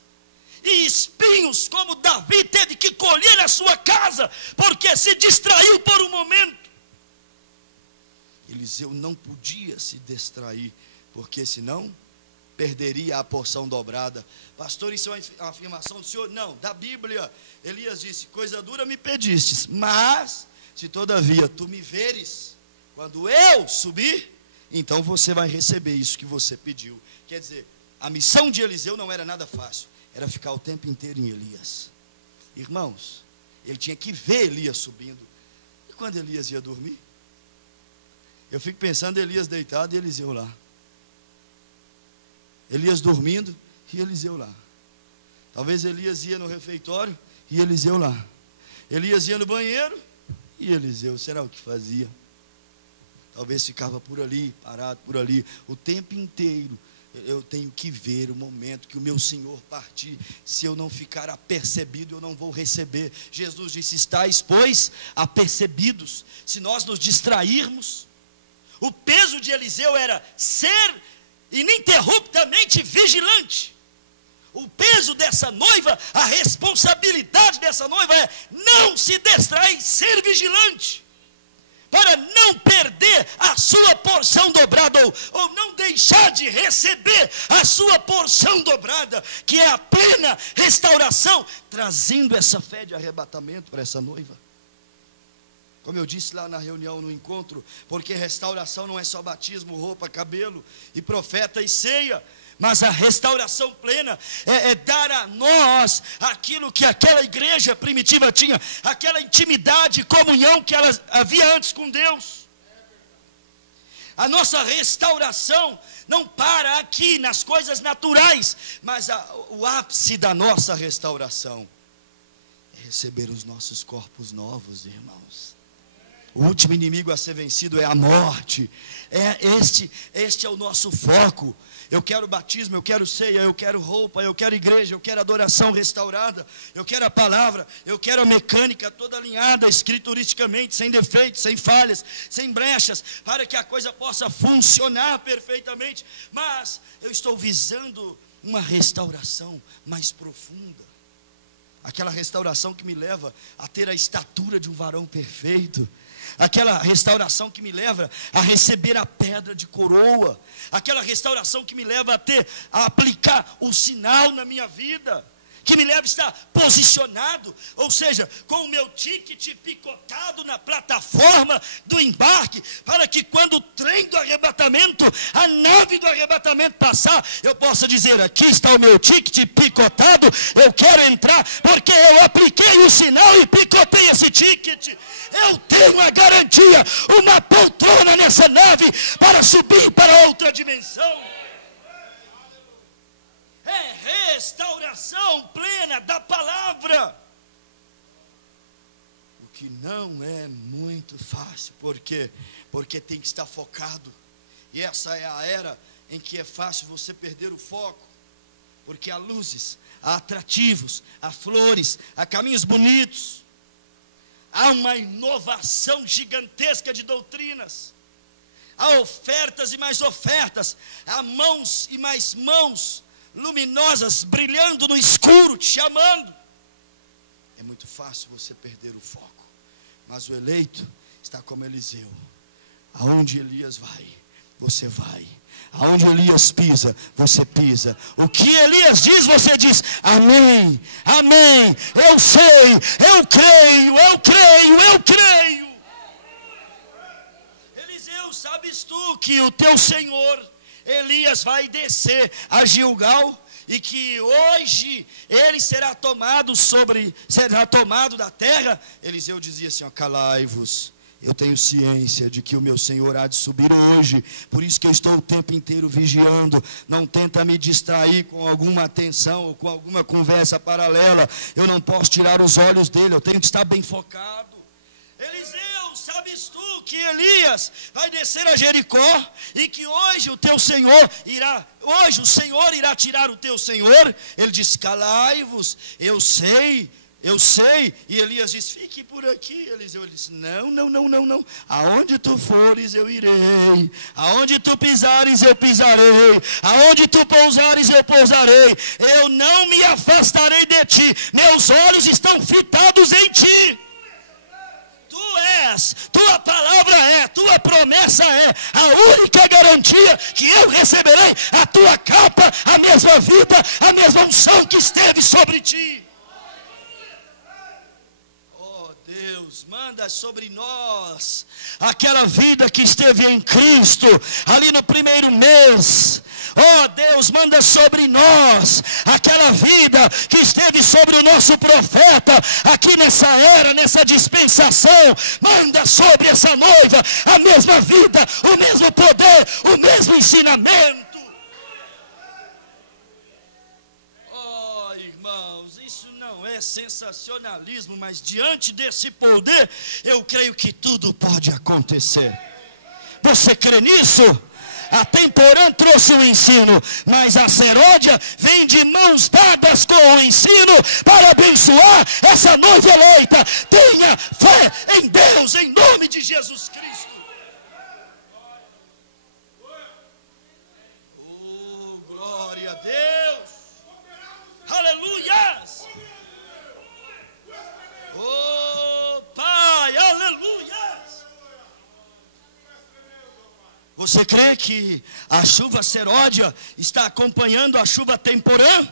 E espinhos como Davi teve que colher na sua casa, porque se distraiu por um momento. Eliseu não podia se distrair, porque senão perderia a porção dobrada. Pastor, isso é uma afirmação do Senhor? Não, da Bíblia. Elias disse: coisa dura me pedistes, mas se todavia tu me veres, quando eu subir, então você vai receber isso que você pediu. Quer dizer, a missão de Eliseu não era nada fácil, era ficar o tempo inteiro em Elias. Irmãos, ele tinha que ver Elias subindo. E quando Elias ia dormir? Eu fico pensando Elias deitado e Eliseu lá. Elias dormindo e Eliseu lá. Talvez Elias ia no refeitório e Eliseu lá. Elias ia no banheiro e Eliseu, será o que fazia? Talvez ficava por ali, parado por ali, o tempo inteiro. Eu tenho que ver o momento que o meu Senhor partir. Se eu não ficar apercebido, eu não vou receber. Jesus disse: estáis, pois, apercebidos. Se nós nos distrairmos, o peso de Eliseu era ser ininterruptamente vigilante. O peso dessa noiva, a responsabilidade dessa noiva é não se distrair, ser vigilante, para não perder a sua porção dobrada, ou não deixar de receber a sua porção dobrada, que é a plena restauração, trazendo essa fé de arrebatamento para essa noiva. Como eu disse lá na reunião, no encontro, porque restauração não é só batismo, roupa, cabelo, e profeta e ceia, mas a restauração plena é dar a nós aquilo que aquela igreja primitiva tinha, aquela intimidade e comunhão que ela havia antes com Deus. A nossa restauração não para aqui nas coisas naturais, mas o ápice da nossa restauração é receber os nossos corpos novos, irmãos. O último inimigo a ser vencido é a morte. Este é o nosso foco. Eu quero batismo, eu quero ceia, eu quero roupa, eu quero igreja, eu quero adoração restaurada, eu quero a palavra, eu quero a mecânica toda alinhada, escrituristicamente, sem defeitos, sem falhas, sem brechas, para que a coisa possa funcionar perfeitamente. Mas eu estou visando uma restauração mais profunda. Aquela restauração que me leva a ter a estatura de um varão perfeito. Aquela restauração que me leva a receber a pedra de coroa. Aquela restauração que me leva a aplicar o sinal na minha vida. Que me leva a estar posicionado, ou seja, com o meu ticket picotado na plataforma do embarque, para que quando o trem do arrebatamento, a nave do arrebatamento passar, eu possa dizer: aqui está o meu ticket picotado, eu quero entrar, porque eu apliquei o sinal e picotei esse ticket. Eu tenho uma garantia, uma poltrona nessa nave, para subir para outra dimensão. É restauração plena da palavra. O que não é muito fácil. Por quê? Porque tem que estar focado. E essa é a era em que é fácil você perder o foco. Porque há luzes, há atrativos, há flores, há caminhos bonitos. Há uma inovação gigantesca de doutrinas. Há ofertas e mais ofertas. Há mãos e mais mãos luminosas, brilhando no escuro, te chamando. É muito fácil você perder o foco. Mas o eleito está como Eliseu. Aonde Elias vai, você vai. Aonde Elias pisa, você pisa. O que Elias diz, você diz: amém, amém, eu sei, eu creio, eu creio, eu creio. Eliseu, sabes tu que o teu Senhor Elias vai descer a Gilgal, e que hoje ele será tomado da terra? Eliseu dizia assim: ó, calai-vos, eu tenho ciência de que o meu Senhor há de subir hoje, por isso que eu estou o tempo inteiro vigiando. Não tenta me distrair com alguma atenção ou com alguma conversa paralela. Eu não posso tirar os olhos dele, eu tenho que estar bem focado. Eliseu, sabes tu que Elias vai descer a Jericó, e que hoje o Senhor irá tirar o teu Senhor? Ele diz: calai-vos, eu sei. E Elias diz: fique por aqui. Eliseu disse: não. Aonde tu fores eu irei, aonde tu pisares eu pisarei, aonde tu pousares eu pousarei. Eu não me afastarei de ti, meus olhos estão fitados em ti. Tu és, tua palavra é, tua promessa é a única garantia que eu receberei a tua capa, a mesma vida, a mesma unção que esteve sobre ti. Oh Deus, manda sobre nós aquela vida que esteve em Cristo ali no primeiro mês. Oh Deus, manda sobre nós aquela vida que esteve sobre o nosso profeta aqui nessa era, nessa dispensação. Manda sobre essa noiva a mesma vida, o mesmo poder, o mesmo ensinamento. Oh irmãos, isso não é sensacionalismo, mas diante desse poder eu creio que tudo pode acontecer. Você crê nisso? A Temporã trouxe o ensino, mas a Seródia vem de mãos dadas com o ensino para abençoar essa noiva eleita. Tenha fé em Deus, em nome de Jesus Cristo. Oh, glória a Deus. Aleluias. Oh, Pai, aleluia. Você crê que a chuva Seródia está acompanhando a chuva Temporã?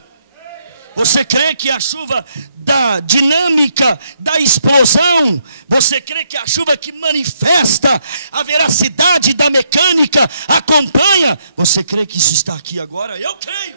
Você crê que a chuva da dinâmica, da explosão, você crê que a chuva que manifesta a veracidade da mecânica acompanha? Você crê que isso está aqui agora? Eu creio.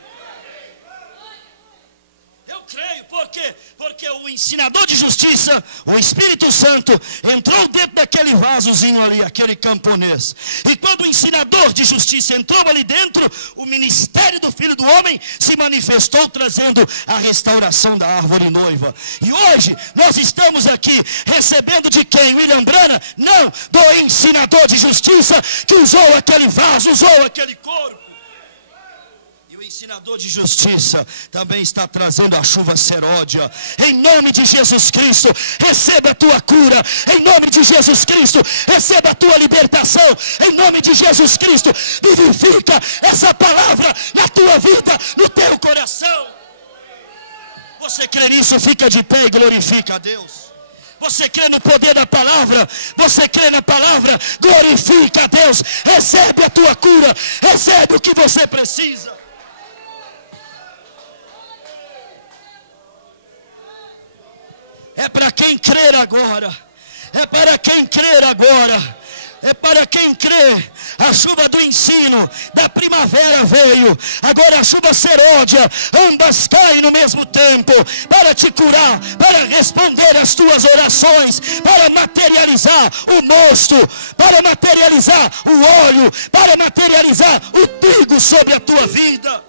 Eu creio, por quê? Porque o ensinador de justiça, o Espírito Santo, entrou dentro daquele vasozinho ali, aquele camponês. E quando o ensinador de justiça entrou ali dentro, o ministério do Filho do Homem se manifestou, trazendo a restauração da árvore noiva. E hoje, nós estamos aqui, recebendo de quem? William Branham? Não, do ensinador de justiça, que usou aquele vaso, usou aquele corpo. O ensinador de justiça também está trazendo a chuva seródia. Em nome de Jesus Cristo, receba a tua cura. Em nome de Jesus Cristo, receba a tua libertação. Em nome de Jesus Cristo, vivifica essa palavra na tua vida, no teu coração. Você crê nisso? Fica de pé e glorifica a Deus. Você crê no poder da palavra? Você crê na palavra? Glorifica a Deus. Recebe a tua cura. Recebe o que você precisa. É para quem crer agora. É para quem crer agora. É para quem crê. A chuva do ensino da primavera veio. Agora a chuva seródia. Ambas caem no mesmo tempo. Para te curar. Para responder às tuas orações. Para materializar o mosto. Para materializar o óleo. Para materializar o trigo sobre a tua vida.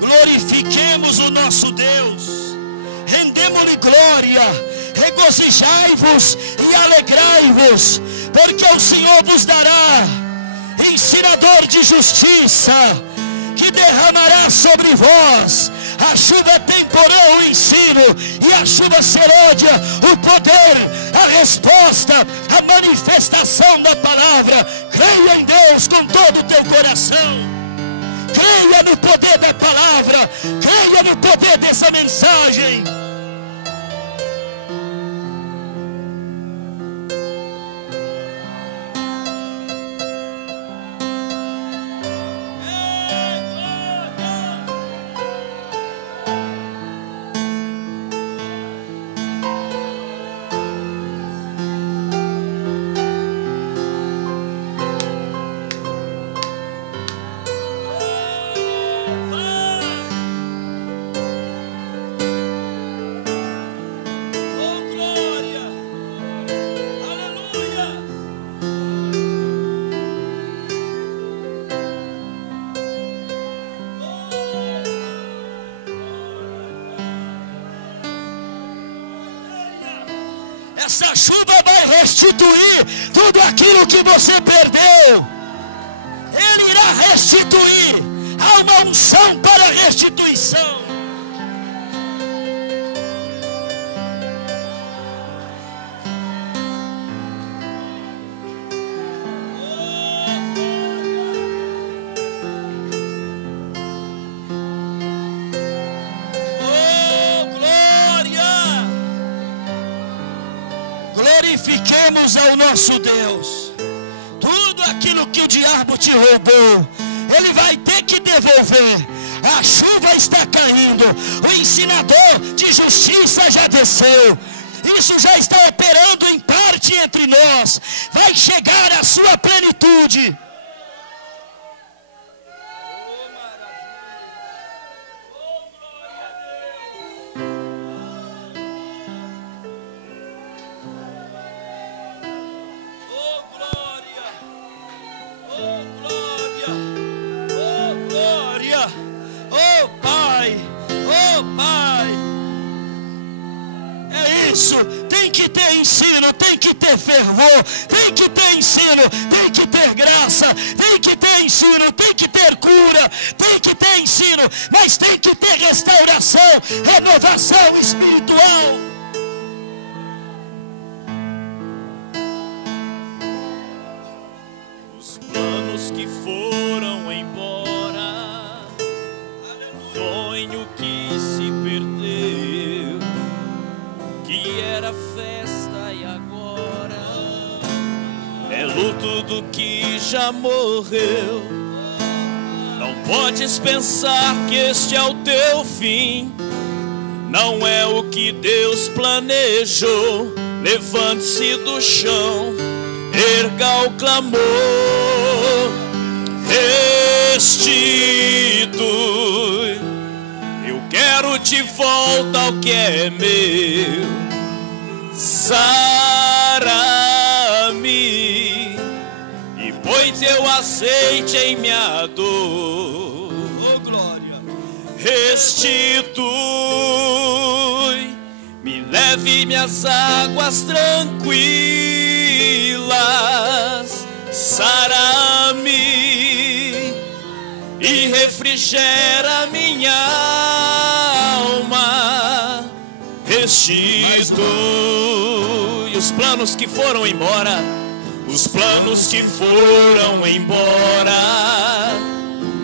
Glorifiquemos o nosso Deus, rendemos-lhe glória, regozijai-vos e alegrai-vos, porque o Senhor vos dará ensinador de justiça, que derramará sobre vós a chuva temporal, o ensino, e a chuva seródia, o poder, a resposta, a manifestação da palavra. Creia em Deus com todo o teu coração. Creia no poder da palavra. Creia no poder dessa mensagem. Essa chuva vai restituir tudo aquilo que você perdeu. Ele irá restituir. Há uma unção para restituição. glorifiquemos ao nosso Deus. Tudo aquilo que o diabo te roubou, ele vai ter que devolver. A chuva está caindo, o ensinador de justiça já desceu. Isso já está operando em parte entre nós. Vai chegar à sua plenitude. Tem que ter ensino, tem que ter fervor, tem que ter ensino, tem que ter graça, tem que ter ensino, tem que ter cura, tem que ter ensino, mas tem que ter restauração, renovação espiritual. Os planos que foram embora, sonho que se perdeu, que era festa e agora é luto do que já morreu. Não podes pensar que este é o teu fim, não é o que Deus planejou. Levante-se do chão, erga o clamor, restitui. Eu quero de volta ao que é meu. Sara-me e põe teu azeite em minha dor. Oh, glória. Restitui, me leve minhas águas tranquilas. Sara-me e refrigera minha alma. Restitui os planos que foram embora, os planos que foram embora,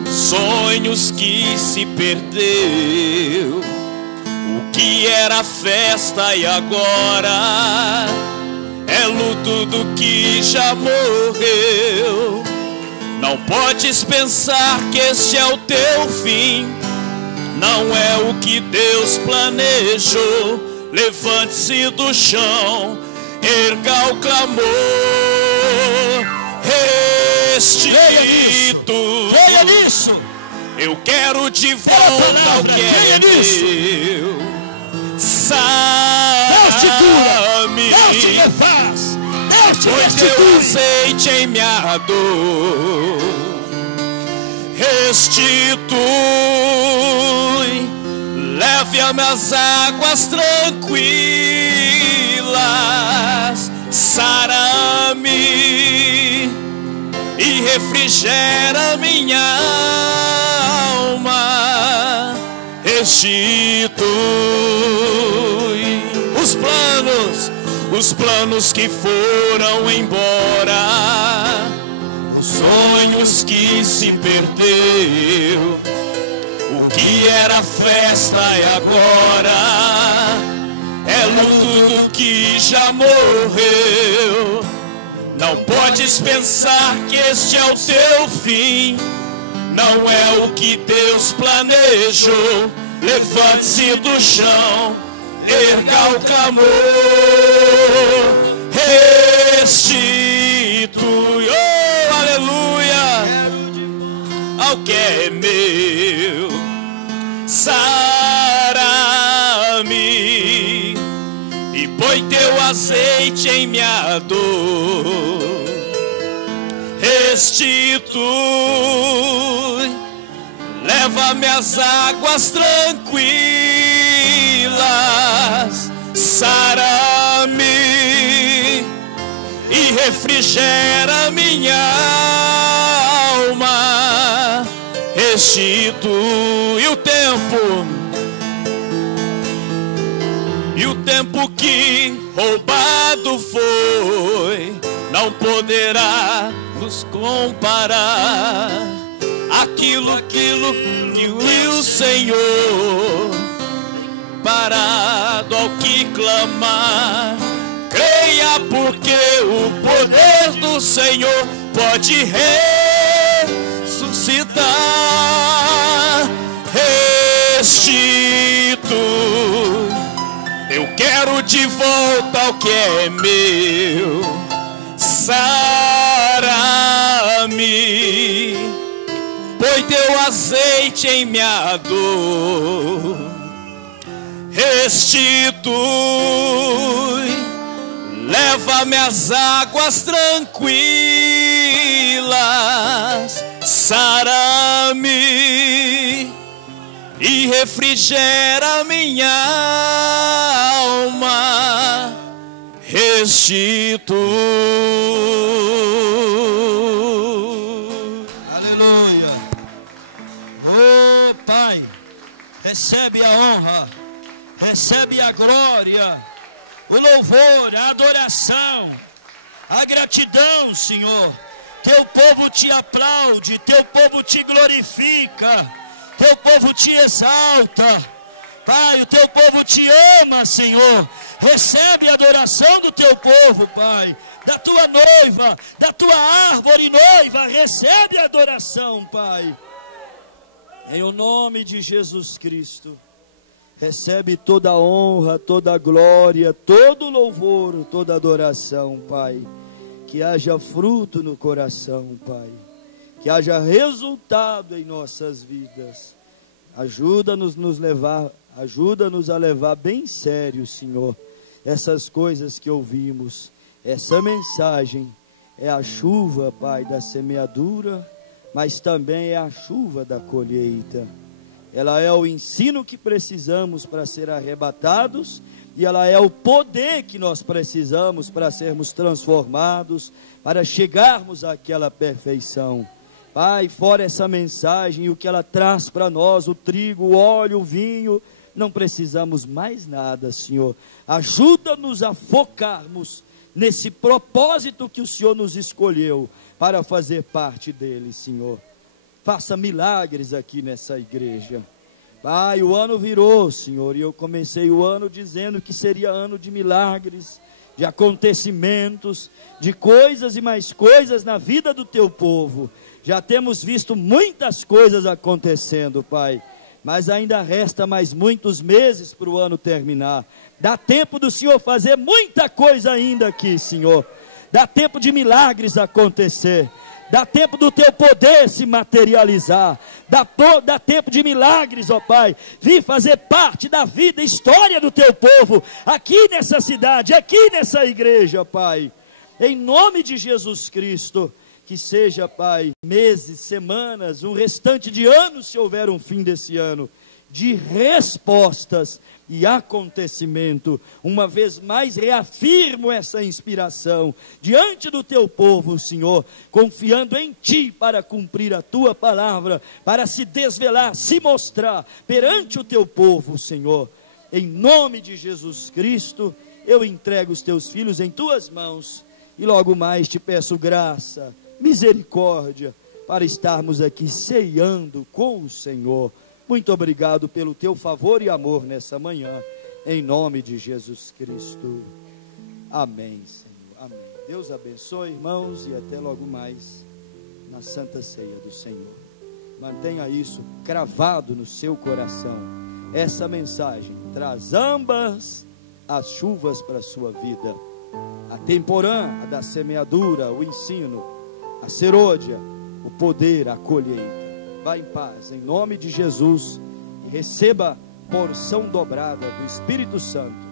sonhos que se perdeu, o que era festa e agora é luto do que já morreu. Não podes pensar que este é o teu fim, não é o que Deus planejou. Levante-se do chão, erga o clamor, restitui. Creia nisso. Eu quero de volta o que é meu. Sara-me, põe teu azeite em minha dor. Restitui, leve as minhas águas tranquilas. Sara-me e refrigera minha alma. Restitui os planos que foram embora, os sonhos que se perdeu, o que era festa e agora é luto do que já morreu. Não podes pensar que este é o teu fim, não é o que Deus planejou. Levante-se do chão, erga o clamor, restitui, oh, aleluia, ao que é meu. Sara-me e põe teu azeite em minha dor. Restitui, leva-me as águas tranquilas. Sara-me e refrigera minha alma. Restitui o tempo que roubado foi, não poderá nos comparar. Aquilo que o Senhor, parado ao que clamar, creia por porque o poder do Senhor pode ressuscitar. Restitui, eu quero de volta o que é meu. Sara-me, põe teu azeite em minha dor. Restitui, leva-me às águas tranquilas. Sara-me e refrigera minha alma. Restitui. Aleluia. Oh Pai, recebe a honra, recebe a glória, o louvor, a adoração, a gratidão, Senhor. Teu povo te aplaude, teu povo te glorifica, teu povo te exalta. Pai, o teu povo te ama, Senhor. Recebe a adoração do teu povo, Pai, da tua noiva, da tua árvore noiva. Recebe a adoração, Pai, em o nome de Jesus Cristo. Recebe toda a honra, toda a glória, todo o louvor, toda a adoração, Pai. Que haja fruto no coração, Pai. Que haja resultado em nossas vidas. Ajuda-nos a levar bem sério, Senhor, essas coisas que ouvimos. Essa mensagem é a chuva, Pai, da semeadura, mas também é a chuva da colheita. Ela é o ensino que precisamos para ser arrebatados, e ela é o poder que nós precisamos para sermos transformados, para chegarmos àquela perfeição. Pai, fora essa mensagem e o que ela traz para nós, o trigo, o óleo, o vinho, não precisamos mais nada, Senhor. Ajuda-nos a focarmos nesse propósito que o Senhor nos escolheu para fazer parte dele, Senhor. Faça milagres aqui nessa igreja. Pai, o ano virou, Senhor, e eu comecei o ano dizendo que seria ano de milagres, de acontecimentos, de coisas e mais coisas na vida do teu povo. Já temos visto muitas coisas acontecendo, Pai, mas ainda resta mais muitos meses para o ano terminar. Dá tempo do Senhor fazer muita coisa ainda aqui, Senhor. Dá tempo de milagres acontecer. Dá tempo do teu poder se materializar. Dá tempo de milagres, ó Pai, vir fazer parte da vida, história do teu povo, aqui nessa cidade, aqui nessa igreja, Pai. Em nome de Jesus Cristo, que seja, Pai, meses, semanas, um restante de anos, se houver um fim desse ano, de respostas e acontecimento. Uma vez mais reafirmo essa inspiração diante do teu povo, Senhor, confiando em Ti para cumprir a Tua palavra, para se desvelar, se mostrar perante o teu povo, Senhor. Em nome de Jesus Cristo, eu entrego os teus filhos em Tuas mãos e logo mais te peço graça, misericórdia, para estarmos aqui ceando com o Senhor. Muito obrigado pelo teu favor e amor nessa manhã, em nome de Jesus Cristo. Amém, Senhor. Amém. Deus abençoe, irmãos, e até logo mais na Santa Ceia do Senhor. Mantenha isso cravado no seu coração. Essa mensagem traz ambas as chuvas para a sua vida. A temporã, a da semeadura, o ensino, a serôdia, o poder, a colheita. Vá em paz, em nome de Jesus, e receba porção dobrada do Espírito Santo